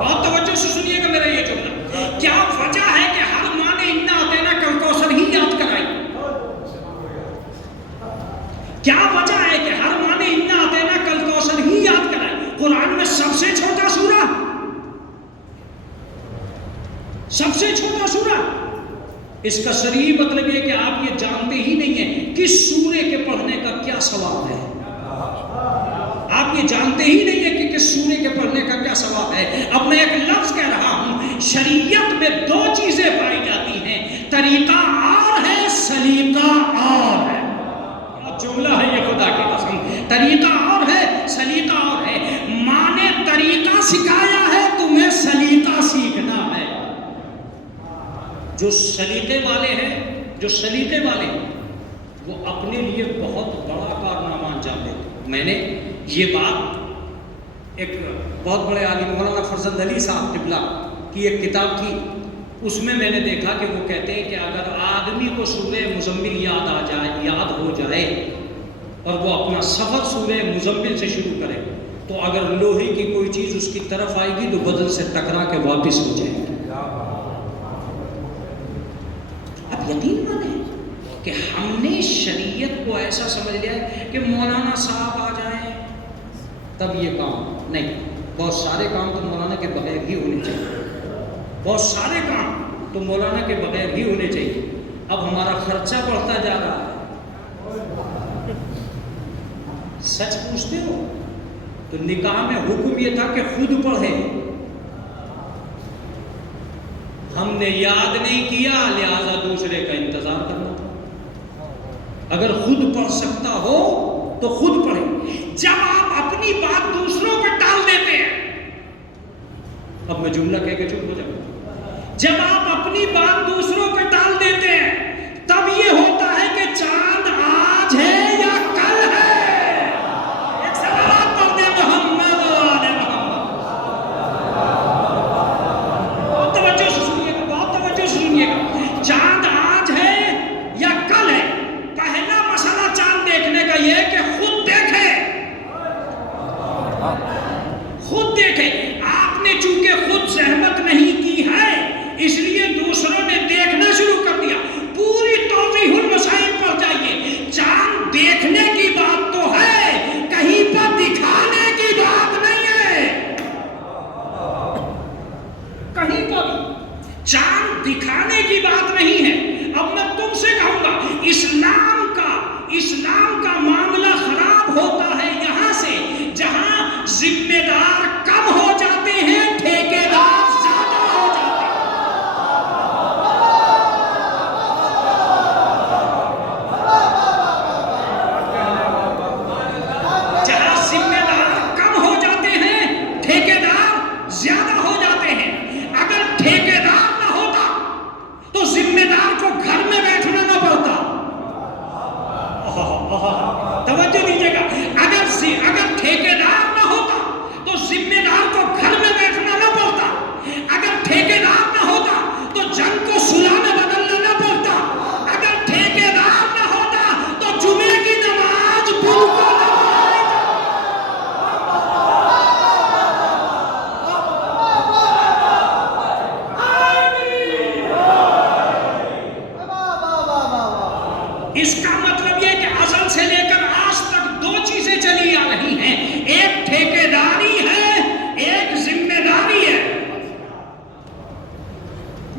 بہت توجہ سے سنیے گا میرا یہ جملہ. کیا وجہ ہے کہ ہر ماں نے انا اعطینا کل کوثر ہی یاد کرائی؟ کیا وجہ ہے کہ ہر ماں نے انا اعطینا کل کوثر ہی یاد کرائی؟ قرآن میں سب سے چھوٹا سورہ، سب سے چھوٹا سورہ. اس کا صریح مطلب یہ کہ آپ یہ جانتے ہی نہیں ہیں کس سورے کے پڑھنے کا کیا ثواب ہے. آپ یہ جانتے ہی نہیں ہیں کہ کس سورے کے پڑھنے کا کیا ثواب ہے. اب میں ایک لفظ کہہ رہا ہوں، شریعت میں دو چیزیں پائی جاتی ہیں، طریقہ اور ہے، سلیقہ اور ہے. جملہ ہے یہ خدا کی قسم. طریقہ اور ہے، سلیقہ اور ہے. ماں نے طریقہ سکھایا ہے، تمہیں سلیقہ سیکھنا ہے. جو سلیقے والے ہیں وہ اپنے لیے بہت بڑا کارنامہ انجام دیتے. میں نے یہ بات ایک بہت بڑے عالم مولانا فرزند علی صاحب قبلہ کی ایک کتاب تھی، اس میں نے دیکھا کہ وہ کہتے ہیں کہ اگر آدمی کو سورہ مزمل یاد ہو جائے اور وہ اپنا سفر سورہ مزمل سے شروع کرے تو اگر لوہے کی کوئی چیز اس کی طرف آئے گی تو بدن سے ٹکرا کے واپس ہو جائے گی. اب یقین مانیں کہ ہم نے شریعت کو ایسا سمجھ لیا ہے کہ مولانا صاحب آ جائیں تب یہ کام نہیں. بہت سارے کام تو مولانا کے بغیر ہی ہونے چاہیے. بہت سارے کام تو مولانا کے بغیر ہی ہونے چاہیے. اب ہمارا خرچہ بڑھتا جا رہا ہے. سچ پوچھتے ہو تو نکاح میں حکم یہ تھا کہ خود پڑھے. ہم نے یاد نہیں کیا لہذا دوسرے کا انتظار کرنا تھا. اگر خود پڑھ سکتا ہو تو خود پڑھے. جب آپ اپنی بات دوسروں پہ ٹال دیتے ہیں، اب میں جملہ کہہ کے چپ ہو جاؤں، جب آپ اپنی بات دوسروں پہ ٹال دیتے ہیں تب یہ ہوتا ہے کہ چاند آج ہے یا کل ہے. ایک صلوات پڑھ دیں محمد والے محمد. بہت توجہ سے سنیے گا. چاند آج ہے یا کل ہے. پہلا مسئلہ چاند دیکھنے کا یہ ہے کہ خود دیکھے. خود دیکھے. آپ نے چونکہ خود زحمت نہیں کی ہے اس لیے دوسروں نے دیکھنا شروع کر دیا. پوری توضیح المسائل پر جائیے. چاند دیکھنے کی بات تو ہے، کہیں پر دکھانے کی بات نہیں ہے. کہیں پر چاند دکھانے کی بات نہیں ہے. اب میں تم سے کہوں گا اسلام کا معاملہ خراب ہوتا ہے یہاں سے جہاں ذمہ دار کم ہو جاتے ہیں، ٹھیکیدار زیادہ ہو جاتے ہیں.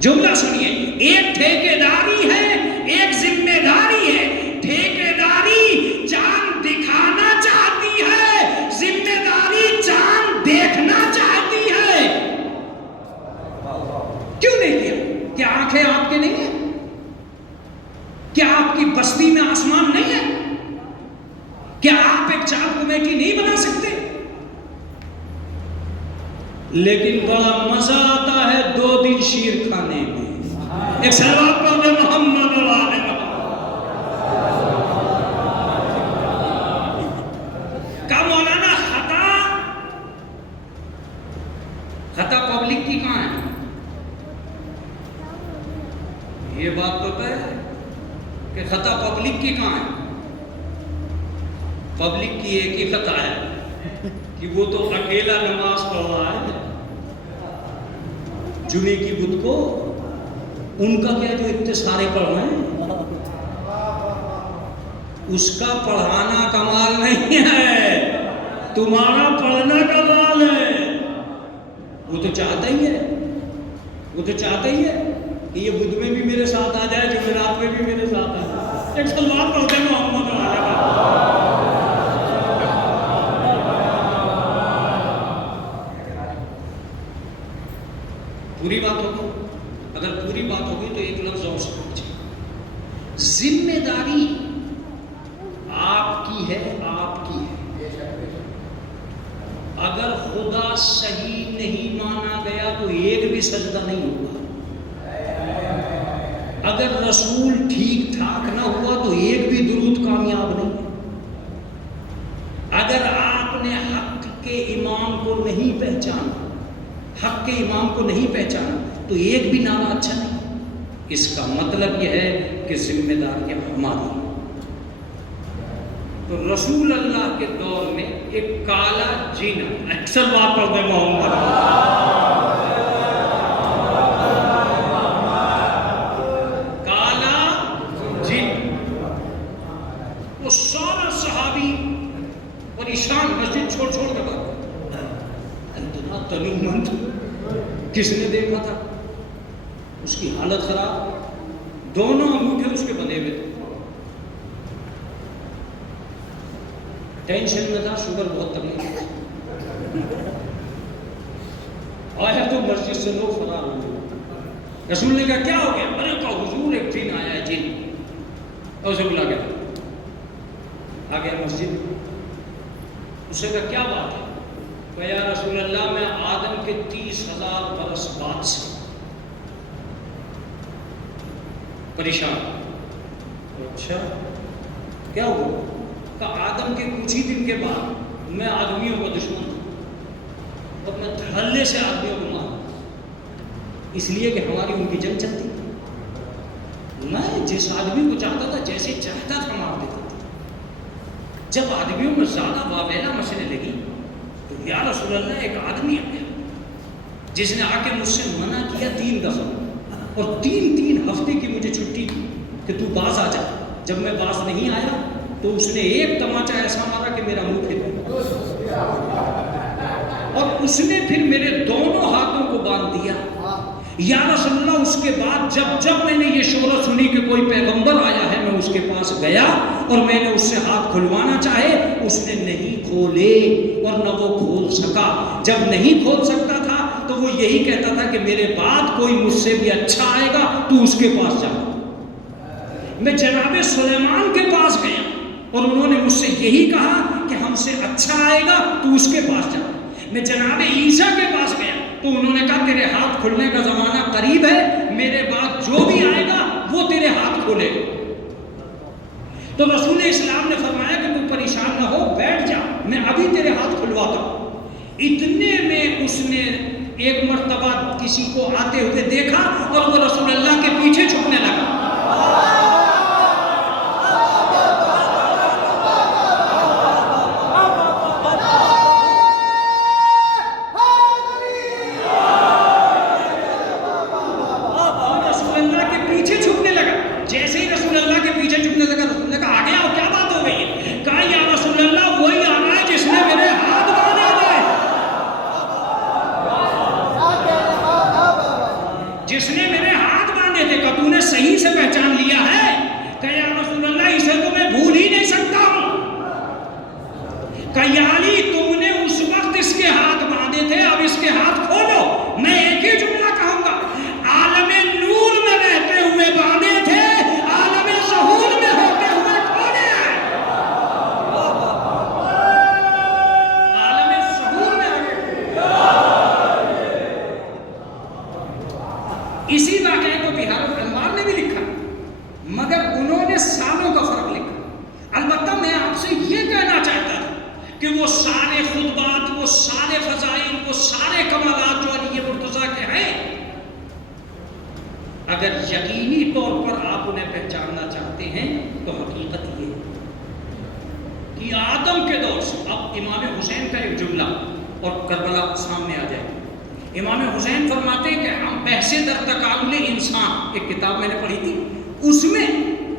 جملہ سنیے، ایک ٹھیکیداری ہے، ایک ذمہ داری ہے۔ ٹھیکیداری چاند دکھانا چاہتی ہے، ذمہ داری چاند دیکھنا چاہتی ہے۔ کیوں نہیں کیا؟ کیا آنکھیں آپ کے نہیں ہیں؟ کیا آپ کی بستی میں آسمان نہیں ہے؟ کیا آپ ایک چاند کمیٹی نہیں بنا سکتے؟ لیکن بڑا مزہ آتا ہے 2 دن شیر کھانے میں۔ ایک سلوات پڑھ محمد والے کا مولانا خطا پبلک کی کہاں ہے؟ یہ بات تو طے ہے کہ خطا پبلک کی کہاں ہے؟ پبلک کی ایک ہی خطا ہے کہ وہ تو اکیلا نماز پڑھ رہا ہے۔ جمعے کی بدھ کو ان کا کیا جو اتنے سارے پڑھ رہے ہیں، اس کا پڑھانا کمال نہیں ہے، تمہارا پڑھنا کمال ہے۔ وہ تو چاہتا ہی ہے، وہ تو چاہتا ہی ہے کہ یہ بدھ میں بھی میرے ساتھ آ جائے، جمعرات میں بھی میرے ساتھ آ جائے۔ ایک سلوات پڑھتے ہیں محمد والے کا۔ پوری بات ہوگی؟ اگر پوری بات ہوگی تو ایک لفظ اور سمجھیں، ذمہ داری آپ کی ہے، آپ کی ہے۔ اگر خدا صحیح نہیں مانا گیا تو ایک بھی سجدہ نہیں ہوگا۔ اگر رسول ٹھیک ٹھاک نہ ہوا تو ایک بھی درود کامیاب نہیں ہے۔ اگر آپ نے حق کے امام کو نہیں پہچانا، حق کے امام کو نہیں پہچانا تو ایک بھی نعرہ اچھا نہیں۔ اس کا مطلب یہ ہے کہ ذمہ داریاں ہماری۔ تو رسول اللہ کے دور میں ایک کالا جن، اکثر بات پڑھتے ہیں محمد، کالا جن، وہ سارا صحابی پریشان، مسجد چھوڑ چھوڑ کے بات، اتنا تنومند کس نے دیکھا تھا؟ اس کی حالت خراب، دونوں انگوٹھے اس کے بندھے ہوئے تھے، ٹینشن میں تھا، شوگر بہت تکلیف آیا تو مسجد سے لوگ فرار ہو گئے۔ رسول نے کہا کیا ہو گیا؟ ارے کہا حضور ایک جن آیا ہے، جن، اور اسے بلا گیا، آ گیا مسجد، اس نے کہا کیا بات ہے؟ کہ یا رسول اللہ میں آدم کے 30,000 برس بعد سے پریشان۔ اچھا کیا ہوا؟ کہ آدم کے کچھ ہی دن کے بعد میں آدمیوں کا دشمن تھا اور میں دھڑلے سے آدمیوں کو مارا، اس لیے کہ ہماری ان کی جنگ چلتی تھی۔ میں جس آدمی کو چاہتا تھا جیسے چاہتا تھا مار دیتا تھا۔ جب آدمیوں میں زیادہ واویلا مچنے لگی تو یا رسول اللہ ایک آدمی آیا جس نے آ کے مجھ سے منع کیا 3 دفعہ، اور 3 ہفتے کی مجھے چھٹی تھی کہ تو باز آ جا۔ جب میں باز نہیں آیا تو اس نے ایک تماچا ایسا مارا کہ میرا منہ پھر گیا، اور اس نے پھر میرے دونوں ہاتھوں کو باندھ دیا۔ یا رسول اللہ اس کے بعد جب میں نے یہ شہرت سنی کہ کوئی پیغمبر آیا ہے، میں اس کے پاس گیا اور میں نے اس سے ہاتھ کھلوانا چاہے، اس نے نہیں کھولے اور نہ وہ کھول سکا۔ جب نہیں کھول سکتا تھا تو وہ یہی کہتا تھا کہ میرے بعد کوئی مجھ سے بھی اچھا آئے گا تو اس کے پاس جا۔ میں جناب سلیمان کے پاس گیا اور انہوں نے مجھ سے یہی کہا کہ ہم سے اچھا آئے گا تو اس کے پاس جا۔ میں جناب عیسیٰ کے پاس گیا تو انہوں نے کہا تیرے ہاتھ کھلنے کا زمانہ قریب ہے، میرے بعد جو بھی آئے گا وہ تیرے ہاتھ کھولے گا۔ تو رسول اسلام نے فرمایا کہ تو پریشان نہ ہو، بیٹھ جا، میں ابھی تیرے ہاتھ کھلواتا ہوں۔ اتنے میں اس نے ایک مرتبہ کسی کو آتے ہوئے دیکھا اور وہ رسول اللہ کے پیچھے چھپنے لگا۔ جس نے میرے اگر یقینی طور پر آپ انہیں پہچاننا چاہتے ہیں تو حقیقت یہ ہے کہ آدم کے دور سے، اب امام حسین کا ایک جملہ اور کربلا سامنے آ جائے۔ امام حسین فرماتے ہیں کہ ہم بحث در تکامل انسان، ایک کتاب میں نے پڑھی تھی، اس میں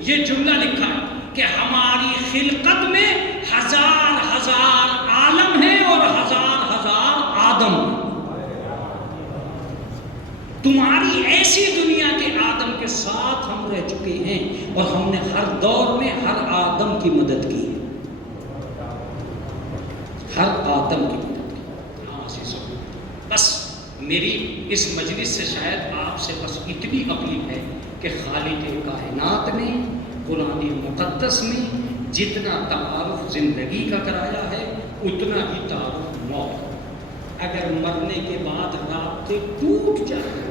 یہ جملہ لکھا ہے کہ ہماری خلقت میں ہزار ہزار عالم ہیں اور ہزار ہزار آدم ہیں۔ تمہاری ایسی دنیا کے آدم کے ساتھ ہم رہ چکے ہیں اور ہم نے ہر دور میں ہر آدم کی مدد کی، ہر آدم کی مدد کی۔ ہاں عزیزو، بس میری اس مجلس سے شاید آپ سے بس اتنی اپیل ہے کہ خالق کائنات نے قرآن مقدس میں جتنا تعارف زندگی کا کرایا ہے اتنا ہی تعارف موت۔ اگر مرنے کے بعد رابطے ٹوٹ جائیں،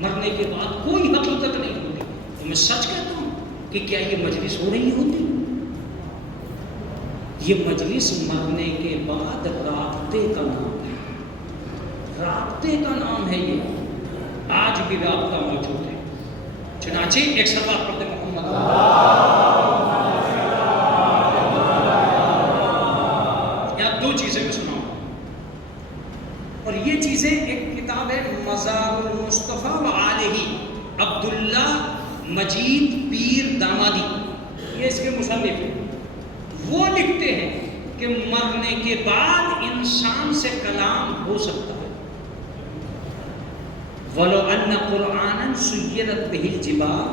مرنے کے بعد کوئی حقیقت نہیں ہوتی، تو میں سچ کہتا ہوں کہ کیا یہ مجلس ہو رہی ہوتی؟ یہ مجلس مرنے کے بعد رابطے کا نام ہے، رابطے کا نام ہے یہ، آج بھی رابطہ موجود ہے۔ چنانچہ ایک سوال پڑھتے محمد یا دو چیزیں میں سناؤں، اور یہ چیزیں ایک کتاب ہے مزار المصطفیٰ و آلہ، عبداللہ مجید پیر دامادی، یہ اس کے مصنف ہیں۔ وہ لکھتے ہیں کہ مرنے کے بعد انسان سے کلام ہو سکتا ہے، وَلَوْ أَنَّ قُرْآنًا سُيِّرَتْ بِهِ الْجِبَالُ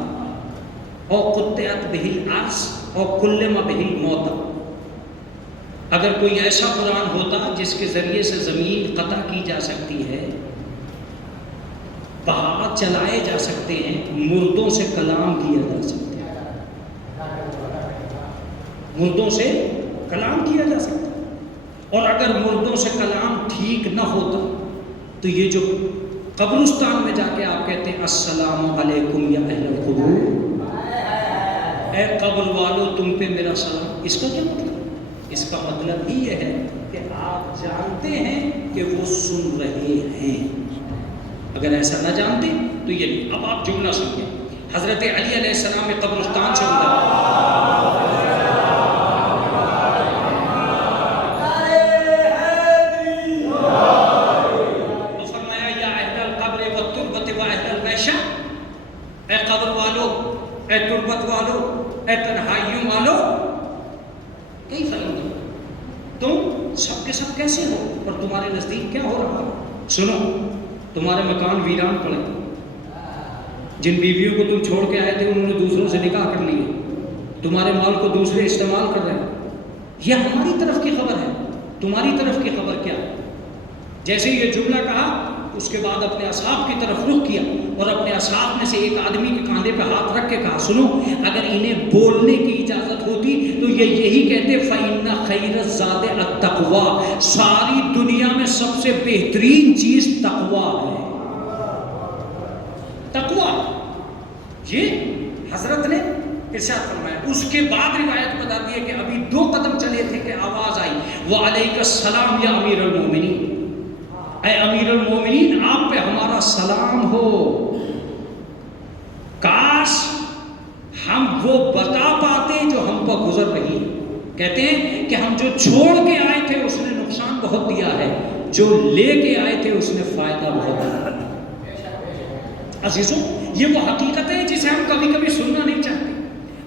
أَوْ قُطِّعَتْ بِهِ الْأَرْضُ أَوْ كُلِّمَ بِهِ الْمَوْتَى، اگر کوئی ایسا قرآن ہوتا جس کے ذریعے سے زمین قطع کی جا سکتی ہے، پہاڑ چلائے جا سکتے ہیں، مردوں سے کلام کیا جا سکتا ہے، مردوں سے کلام کیا جا سکتا ہے، اور اگر مردوں سے کلام ٹھیک نہ ہوتا تو یہ جو قبرستان میں جا کے آپ کہتے ہیں السلام علیکم یا اہل القبور، اے قبر والو تم پہ میرا سلام، اس کا کیا مطلب؟ اس کا مطلب ہی یہ ہے کہ آپ جانتے ہیں کہ وہ سن رہے ہیں، اگر ایسا نہ جانتے تو یہ نہیں۔ اب آپ جملہ سنیں، حضرت علی علیہ السلام قبرستان سے اے قبر والو، اے تربت والو، اے تنہائیوں والو، کئی فلم تم سب کے سب کیسے ہو اور تمہارے نزدیک کیا ہو رہا ہے؟ سنو، تمہارے مکان ویران پڑے، جن بیویوں کو تم چھوڑ کے آئے تھے انہوں نے دوسروں سے نکاح کر لیے، تمہارے مال کو دوسرے استعمال کر رہے ہیں۔ یہ ہماری طرف کی خبر ہے، تمہاری طرف کی خبر کیا ہے؟ جیسے یہ جملہ کہا اس کے بعد اپنے اصحاب کی طرف رخ کیا اور اپنے اصحاب میں سے ایک آدمی کے کاندھے پہ ہاتھ رکھ کے کہا سنو، اگر انہیں بولنے کی اجازت ہوتی تو یہ یہی کہتے فَإِنَّ خَيْرَ الزَّادِ التَّقْوَىٰ، ساری دنیا میں سب سے بہترین چیز تقویٰ ہے، تقویٰ۔ یہ حضرت نے ارشاد فرمایا۔ اس کے بعد روایت بتاتی ہے کہ ابھی 2 قدم چلے تھے کہ آواز آئی وَعَلَيْكَ السَّلَامُ يَا أَمِيرَ الْمُؤْمِنِينَ، اے امیر المومنین آپ پہ ہمارا سلام ہو۔ کاش ہم وہ بتا پاتے جو ہم پر گزر رہی ہے۔ کہتے ہیں کہ ہم جو چھوڑ کے آئے تھے اس نے نقصان بہت دیا ہے، جو لے کے آئے تھے اس نے فائدہ بہت دیا۔ عزیزوں، یہ وہ حقیقت ہے جسے ہم کبھی کبھی سننا نہیں چاہتے۔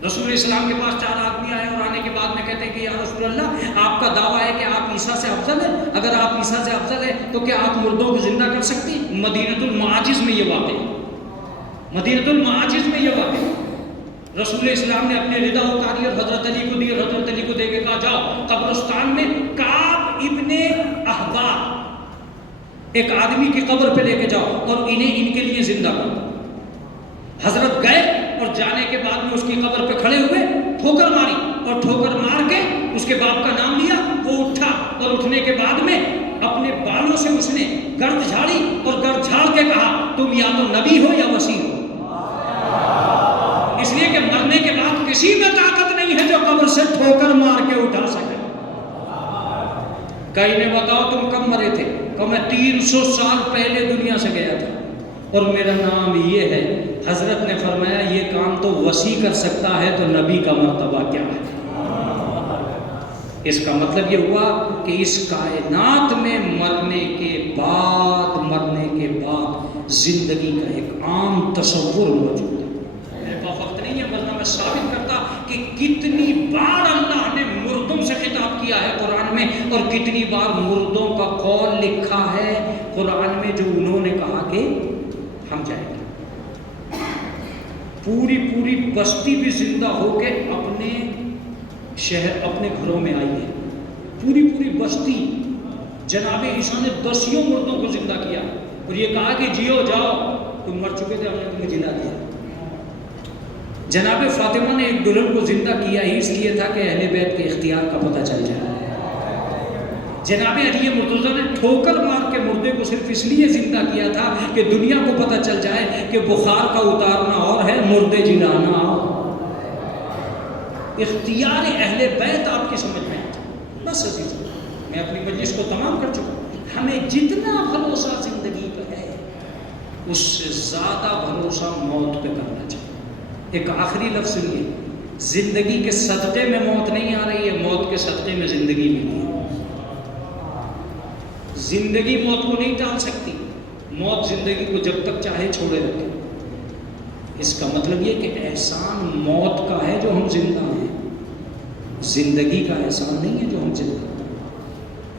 رسول اسلام کے پاس 4 آدمی آئے اور آنے کے بعد میں کہتے ہیں کہ یا رسول اللہ آپ کا دعویٰ ہے کہ آپ عیسیٰ سے افضل ہیں، اگر آپ عیسیٰ سے افضل ہیں تو کیا آپ مردوں کو زندہ کر سکتے ہیں؟ مدینۃ المعاجز میں یہ واقع ہے، مدینۃ المعاجز میں یہ واقع ہے۔ رسول اسلام نے اپنے ردا اتاری اور حضرت علی کو دی، اور حضرت علی کو دے کے کہا جاؤ قبرستان میں کعب ابن احبار ایک آدمی کی قبر پہ لے کے جاؤ اور انہیں ان کے لیے زندہ کرو۔ حضرت گئے اور جانے کے بعد میں اس کی قبر پہ کھڑے ہوئے، ٹھوکر ماری اور ٹھوکر مار کے اس کے باپ کا نام لیا، وہ اٹھا اور اٹھنے کے بعد میں اپنے بالوں سے اس نے گرد جھاڑی اور گرد جھاڑ کے کہا تم یا تو نبی ہو یا وسیع ہو، اس لیے کہ مرنے کے بعد کسی میں طاقت نہیں ہے جو قبر سے ٹھوکر مار کے اٹھا سکے۔ کہیں نے بتاؤ تم کب مرے تھے؟ کہ میں 300 سال پہلے دنیا سے گیا تھا اور میرا نام یہ ہے حضرت نے فرمایا یہ کام تو وسیع کر سکتا ہے تو نبی کا مرتبہ کیا ہے؟ اس کا مطلب یہ ہوا کہ اس کائنات میں مرنے کے بعد زندگی کا ایک عام تصور موجود ہے۔ میرے پاس وقت نہیں ہے ورنہ میں ثابت کرتا کہ کتنی بار اللہ نے مردوں سے خطاب کیا ہے قرآن میں، اور کتنی بار مردوں کا قول لکھا ہے قرآن میں جو انہوں نے کہا کہ ہم جائیں گے۔ پوری بستی بھی زندہ ہو کے اپنے شہر اپنے گھروں میں آئی ہے، پوری بستی۔ جناب عیسیٰ نے 10 مردوں کو زندہ کیا اور یہ کہا کہ جیو جاؤ، تم مر چکے تھے، ہم نے تمہیں جلا دیا۔ جناب فاطمہ نے ایک دلہن کو زندہ کیا ہی اس لیے تھا کہ اہل بیت کے اختیار کا پتہ چل جائے۔ جناب علی مرتضیٰ نے ٹھوکر مار کے مردے کو صرف اس لیے زندہ کیا تھا کہ دنیا کو پتہ چل جائے کہ بخار کا اتارنا اور ہے، مردے جلانا اور۔ اختیار اہل بیت آپ کی سمجھ میں آتا۔ بس عزیز، میں اپنی مجلس کو تمام کر چکا ہوں۔ ہمیں جتنا بھروسہ زندگی پہ ہے اس سے زیادہ بھروسہ موت پہ کرنا چاہیے۔ ایک آخری لفظ سنیے، زندگی کے صدقے میں موت نہیں آ رہی ہے، موت کے صدقے میں زندگی ملی ہے۔ زندگی موت کو نہیں ٹال سکتی، موت زندگی کو جب تک چاہے چھوڑے رکھے۔ اس کا مطلب یہ کہ احسان موت کا ہے جو ہم زندہ ہیں، زندگی کا احسان نہیں ہے جو ہم زندہ ہیں۔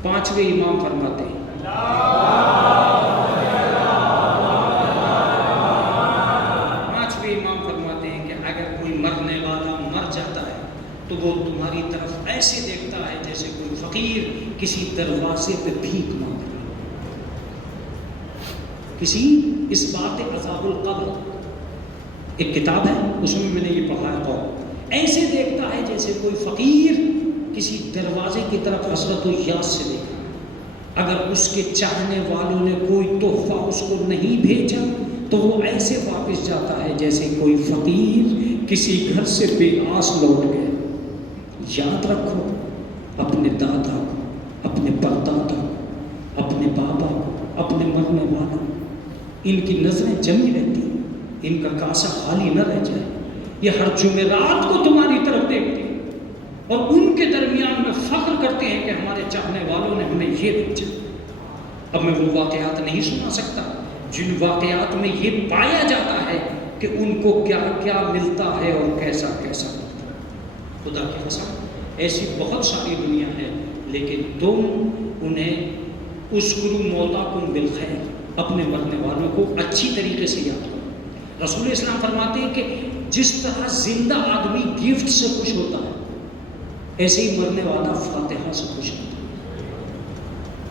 5ویں امام فرماتے ہیں، کہ اگر کوئی مرنے والا مر جاتا ہے تو وہ تمہاری طرف ایسے دیکھتا ہے جیسے کوئی فقیر کسی دروازے پہ بھیک مانگ رہا ہے۔ کسی اس بات عذاب القبر ایک کتاب ہے، اس میں نے یہ پڑھا ہے، ایسے دیکھتا ہے جیسے کوئی فقیر کسی دروازے کی طرف حسرت و یاس سے دیکھا۔ اگر اس کے چاہنے والوں نے کوئی تحفہ اس کو نہیں بھیجا تو وہ ایسے واپس جاتا ہے جیسے کوئی فقیر کسی گھر سے بے آس لوٹ گئے۔ یاد رکھو، اپنے دادا کو، اپنے پردادا کو، اپنے بابا کو، اپنے مرنے والوں، ان کی نظریں جمی رہتی ہیں، ان کا کاسہ خالی نہ رہ جائے۔ یہ ہر جمعرات کو تمہاری طرف دیکھتے ہیں اور ان کے درمیان میں فخر کرتے ہیں کہ ہمارے چاہنے والوں نے ہمیں یہ بھیجا۔ اب میں وہ واقعات نہیں سنا سکتا جن واقعات میں یہ پایا جاتا ہے کہ ان کو کیا کیا ملتا ہے اور کیسا کیسا ملتا ہے۔ خدا کی قسم ایسی بہت ساری دنیا ہے، لیکن تم انہیں اذکروا موتاکم بالخیر، اپنے مرنے والوں کو اچھی طریقے سے یاد کرو۔ رسول اسلام فرماتے ہیں کہ جس طرح زندہ آدمی گفٹ سے خوش ہوتا ہے ایسے ہی مرنے والا فاتحہ سے خوش ہوتا ہے۔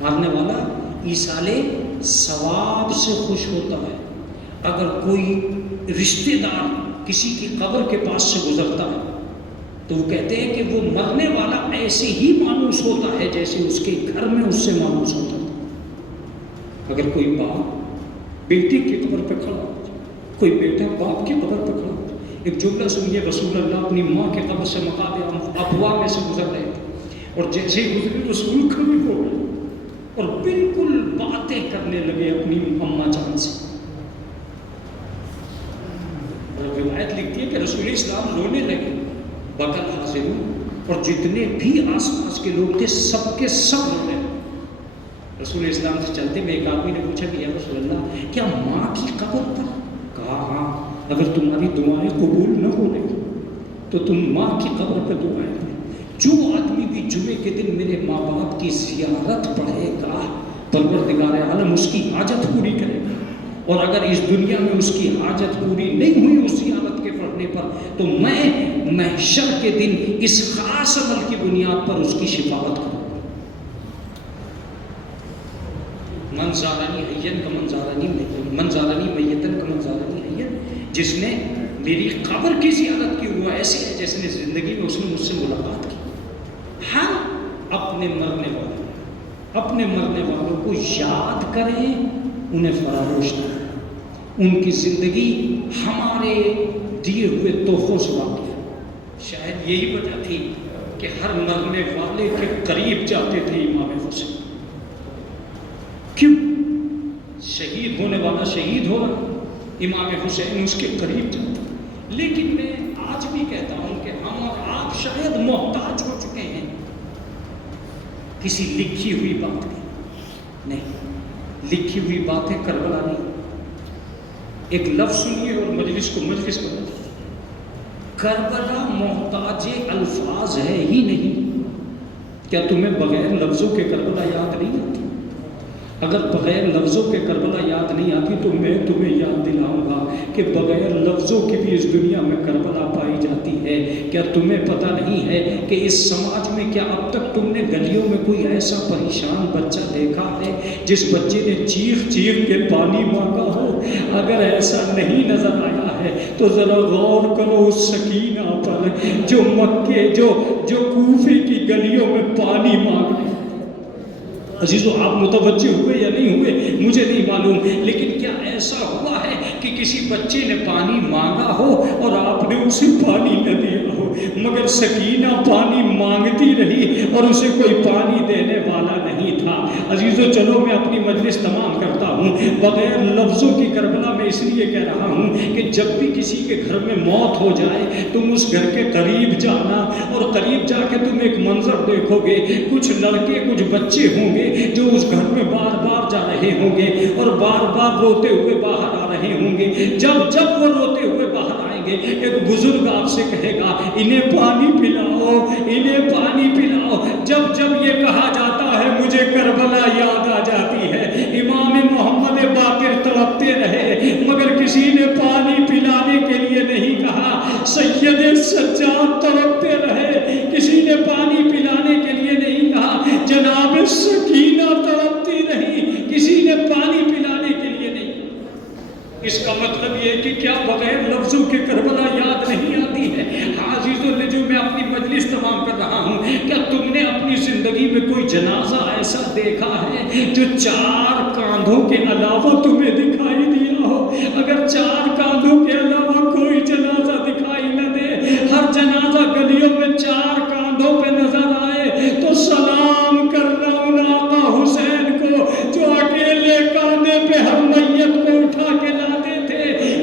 مرنے والا ایصال ثواب سے خوش ہوتا ہے۔ اگر کوئی رشتہ دار کسی کی قبر کے پاس سے گزرتا ہے تو وہ کہتے ہیں کہ وہ مرنے والا ایسے ہی مانوس ہوتا ہے جیسے اس کے گھر میں اس سے مانوس ہوتا تھا۔ اگر کوئی باپ بیٹی کی قبر پہ کھڑا ہو، کوئی بیٹا باپ کی قبر پہ کھڑا ہو، ایک جملہ سنیے، رسول اللہ اپنی ماں کی قبر سے مقابل ابوا میں سے گزر رہے تھے اور جیسے ہی گزرے رسول کھڑے ہو گئے اور بالکل باتیں کرنے لگے اپنی اماں جان سے۔ اور روایت لکھتی ہے کہ رسول اسلام رونے لگے، بغل حاضر ہوں، اور جتنے بھی آس پاس کے لوگ تھے سب کے سب رو رہے۔ رسول اسلام سے چلتے میں ایک آدمی نے پوچھا کہ یا رسول اللہ کیا ماں کی قبر پر؟ کہا ہاں، اگر تمہاری دعائیں قبول نہ ہو رہی تو تم ماں کی قبر پہ دعائیں کرو۔ جو آدمی بھی جمعے کے دن میرے ماں باپ کی زیارت پڑھے گا پروردگار عالم اس کی حاجت پوری کرے گا، اور اگر اس دنیا میں اس کی حاجت پوری نہیں ہوئی اس زیارت کے پڑھنے پر تو میں محشر کے دن اس خاص عمل کی بنیاد پر اس کی شفاعت کروں۔ من زارنی حیّن کمن زارنی میتن، من زارنی میتن کمن زارنی حیّن، جس نے میری قبر کی زیارت کی ہوا ایسے ہے جیسے نے زندگی میں اس نے مجھ سے ملاقات کی۔ ہم اپنے مرنے والوں کو یاد کریں، انہیں فراموش نہ کریں۔ ان کی زندگی ہمارے دیے ہوئے تحفوں سے واقع ہے۔ شاید یہی وجہ تھی کہ ہر مرنے والے کے قریب جاتے تھے امام حسین۔ کیوں؟ شہید ہونے والا شہید ہو رہا، امام حسین اس کے قریب جاتا. لیکن میں آج بھی کہتا ہوں کہ ہم اور آپ شاید محتاج ہو چکے ہیں کسی لکھی ہوئی بات کی. نہیں، لکھی ہوئی باتیں کربلا نہیں. ایک لفظ سنیے اور مجلس کو مجلس بنا دیتے. کربلا محتاج الفاظ ہے ہی نہیں. کیا تمہیں بغیر لفظوں کے کربلا یاد نہیں آتی؟ اگر بغیر لفظوں کے کربلا یاد نہیں آتی تو میں تمہیں یاد دلاؤں گا کہ بغیر لفظوں کی بھی اس دنیا میں کربلا پائی جاتی ہے. کیا تمہیں پتہ نہیں ہے کہ اس سماج میں کیا اب تک تم نے گلیوں میں کوئی ایسا پریشان بچہ دیکھا ہے جس بچے نے چیخ چیخ کے پانی مانگا ہو؟ اگر ایسا نہیں نظر آیا ہے تو ذرا غور کرو اس سکینہ پر جو مکے جو کوفے کی گلیوں میں پانی مانگ رہے. عزیزو، آپ متوجہ ہوئے یا نہیں ہوئے مجھے نہیں معلوم، لیکن کیا ایسا ہوا ہے کہ کسی بچے نے پانی مانگا ہو اور آپ نے اسے پانی نہ دیا ہو؟ مگر سکینہ پانی مانگتی رہی اور اسے کوئی پانی دینے والا نہیں تھا. عزیزو چلو میں اپنی مجلس تمام کرتا ہوں. بغیر لفظوں کی کربلا میں اس لیے کہہ رہا ہوں کہ جب بھی کسی کے گھر میں موت ہو جائے تم اس گھر کے قریب جانا اور قریب جا کے تم ایک منظر دیکھو گے. کچھ لڑکے کچھ بچے ہوں گے جو اس گھر میں بار بار جا رہے ہوں گے اور بار بار روتے ہوئے باہر آ رہے ہوں گے. جب وہ روتے ہوئے باہر آئیں گے ایک بزرگ آپ سے کہے گا انہیں پانی پلاؤ، انہیں پانی پلاؤ. جب یہ کہا جاتا ہے مجھے کربلا یاد آ جاتی ہے. امام محمد باقر تڑپتے رہے مگر کسی نے پانی پلانے کے لیے نہیں کہا. سید سجاد تڑپتے رہے، کسی نے پانی پلانے کے لیے نہیں کہا. جناب سکینہ تڑپتی رہی، کسی نے پانی پلانے کے لیے نہیں. اس کا مطلب یہ کہ کیا بغیر لفظوں کے کربلا یاد نہیں آتی ہے؟ عزیزو جو میں اپنی مجلس تمام کر رہا ہوں، کیا تم نے اپنی زندگی میں کوئی جنازہ ایسا دیکھا ہے جو 4 کاندھوں کے علاوہ تمہیں دکھائی دیا ہو؟ اگر 4 کاندھوں کے علاوہ کوئی جنازہ دکھائی نہ دے، ہر جنازہ گلیوں میں 4 کاندھوں پہ نظر آئے تو سلام کرنا ان آقا حسین کو جو اکیلے کاندھے پہ ہر میت کو اٹھا کے لاتے تھے.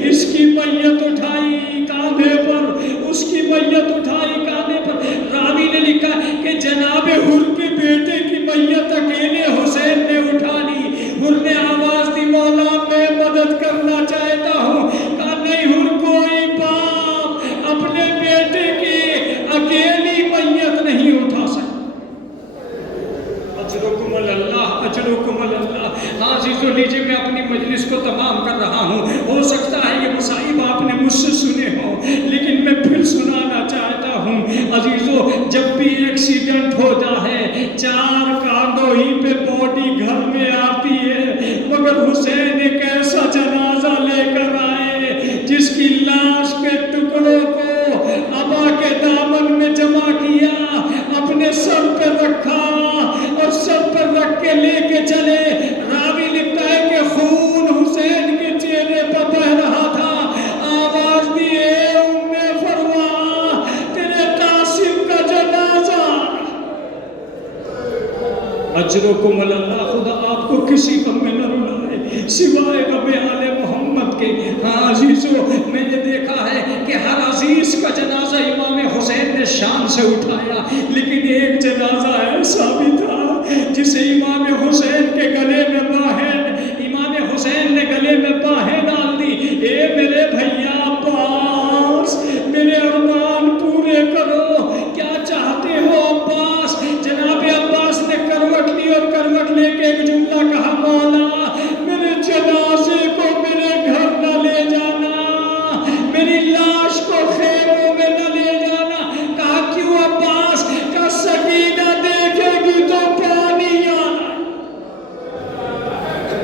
اس کی میت اٹھائی کاندھے پر، اس کی میت اٹھائی کاندھے پر. راوی نے لکھا کہ جناب حر کے بیٹے کی میت اکیلے حسین نے اٹھا لی. حر نے آواز دی مولا میں مدد کرنا چاہتا ہوں. کہا نہیں حر، کوئی باپ اپنے بیٹے کی اکیلی میت نہیں اٹھا سکتا. اجرکم اللہ، اجرکم اللہ. عزیزو لیجیے میں اپنی مجلس کو تمام کر رہا ہوں. ہو سکتا ہے یہ مصائب آپ نے مجھ سے سنے ہوں لیکن میں پھر سنانا چاہتا ہوں. عزیزو جب بھی ایکسیڈنٹ ہوتا ہے 4 کاندھوں ہی پہ باڈی گھر میں آتی ہے، مگر حسین ایک ایسا جنازہ لے کر آئے جس کی لاش کے ٹکڑوں کو ابا کے دامن میں جمع کیا، اپنے سر پہ رکھا اور سر پر رکھ کے لے کے چلے. راوی لکھتا ہے کہ خون حسین کے چہرے پر بہ رہا تھا. آواز دی اے ام فروا، تیرے قاسم کا جنازہ. اجرکم اللہ. خدا آپ کو کسی غم میں نہ رلائے سوائے غم آل محمد کے. عزیزو میں نے دیکھا ہے کہ ہر عزیز کا جنازہ امام حسین نے شان سے اٹھایا، لیکن ایک جنازہ ایسا بھی تھا جسے امام حسین کے گلے میں باہیں، امام حسین نے گلے میں باہیں ڈال دی. اے میرے بھیا عباس، میرے ارمان پورے کرو. کیا چاہتے ہو عباس؟ جناب عباس نے کروٹ لی اور کروٹ لے کے ایک جملہ کہا مولا میرے جنازے کو میرے گھر نہ لے جانا، میری لاش کو خیموں میں نہ لے جانا. کہا کیوں عباس؟ کہا سکینہ دیکھے گی تو پانی آنا.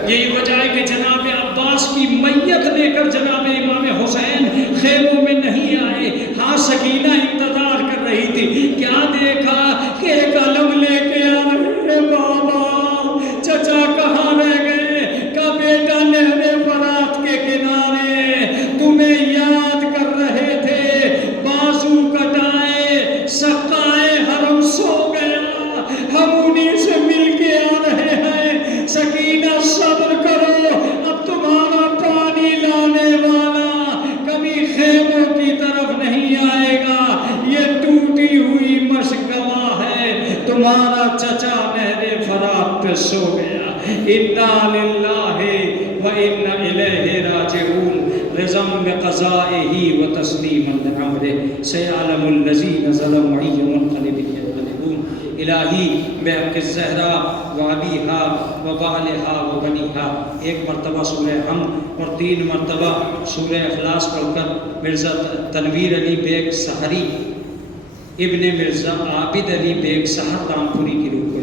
یہی وجہ ہے کہ جناب عباس کی میت لے کر جناب امام حسین خیموں میں نہیں آئے. ہاں سکینہ انتظار کر رہی تھی. کیا دیکھا کہ ایک علم لے کے آ رہے. بابا چچا کہاں رہ گئے؟ کا بیٹا نہر فرات کے کنارے تمہیں یاد کر رہے تھے، بازو کٹائے سقائے حرم سو گیا، ہم انہیں سے مل کے آ رہے ہیں. سکینہ صبر کرو، اب تمہارا پانی لانے والا ہمارا چچا نہر فرات پہ سو گیا، انا للہ و انا الیہ راجعون، رضا بقضائہ و تسلیما لامرہ، سیعلم الذین ظلموا ای منقلب ینقلبون۔ الہی بحق الزہرا و ابیہا و بالہا و بنیہا، ایک مرتبہ سورہ حمد اور 3 مرتبہ سورہ اخلاص پڑھ کر مرزا تنویر علی بیگ سحری ابن مرزا عابد علی بیگ سحر رامپوری کی روح کو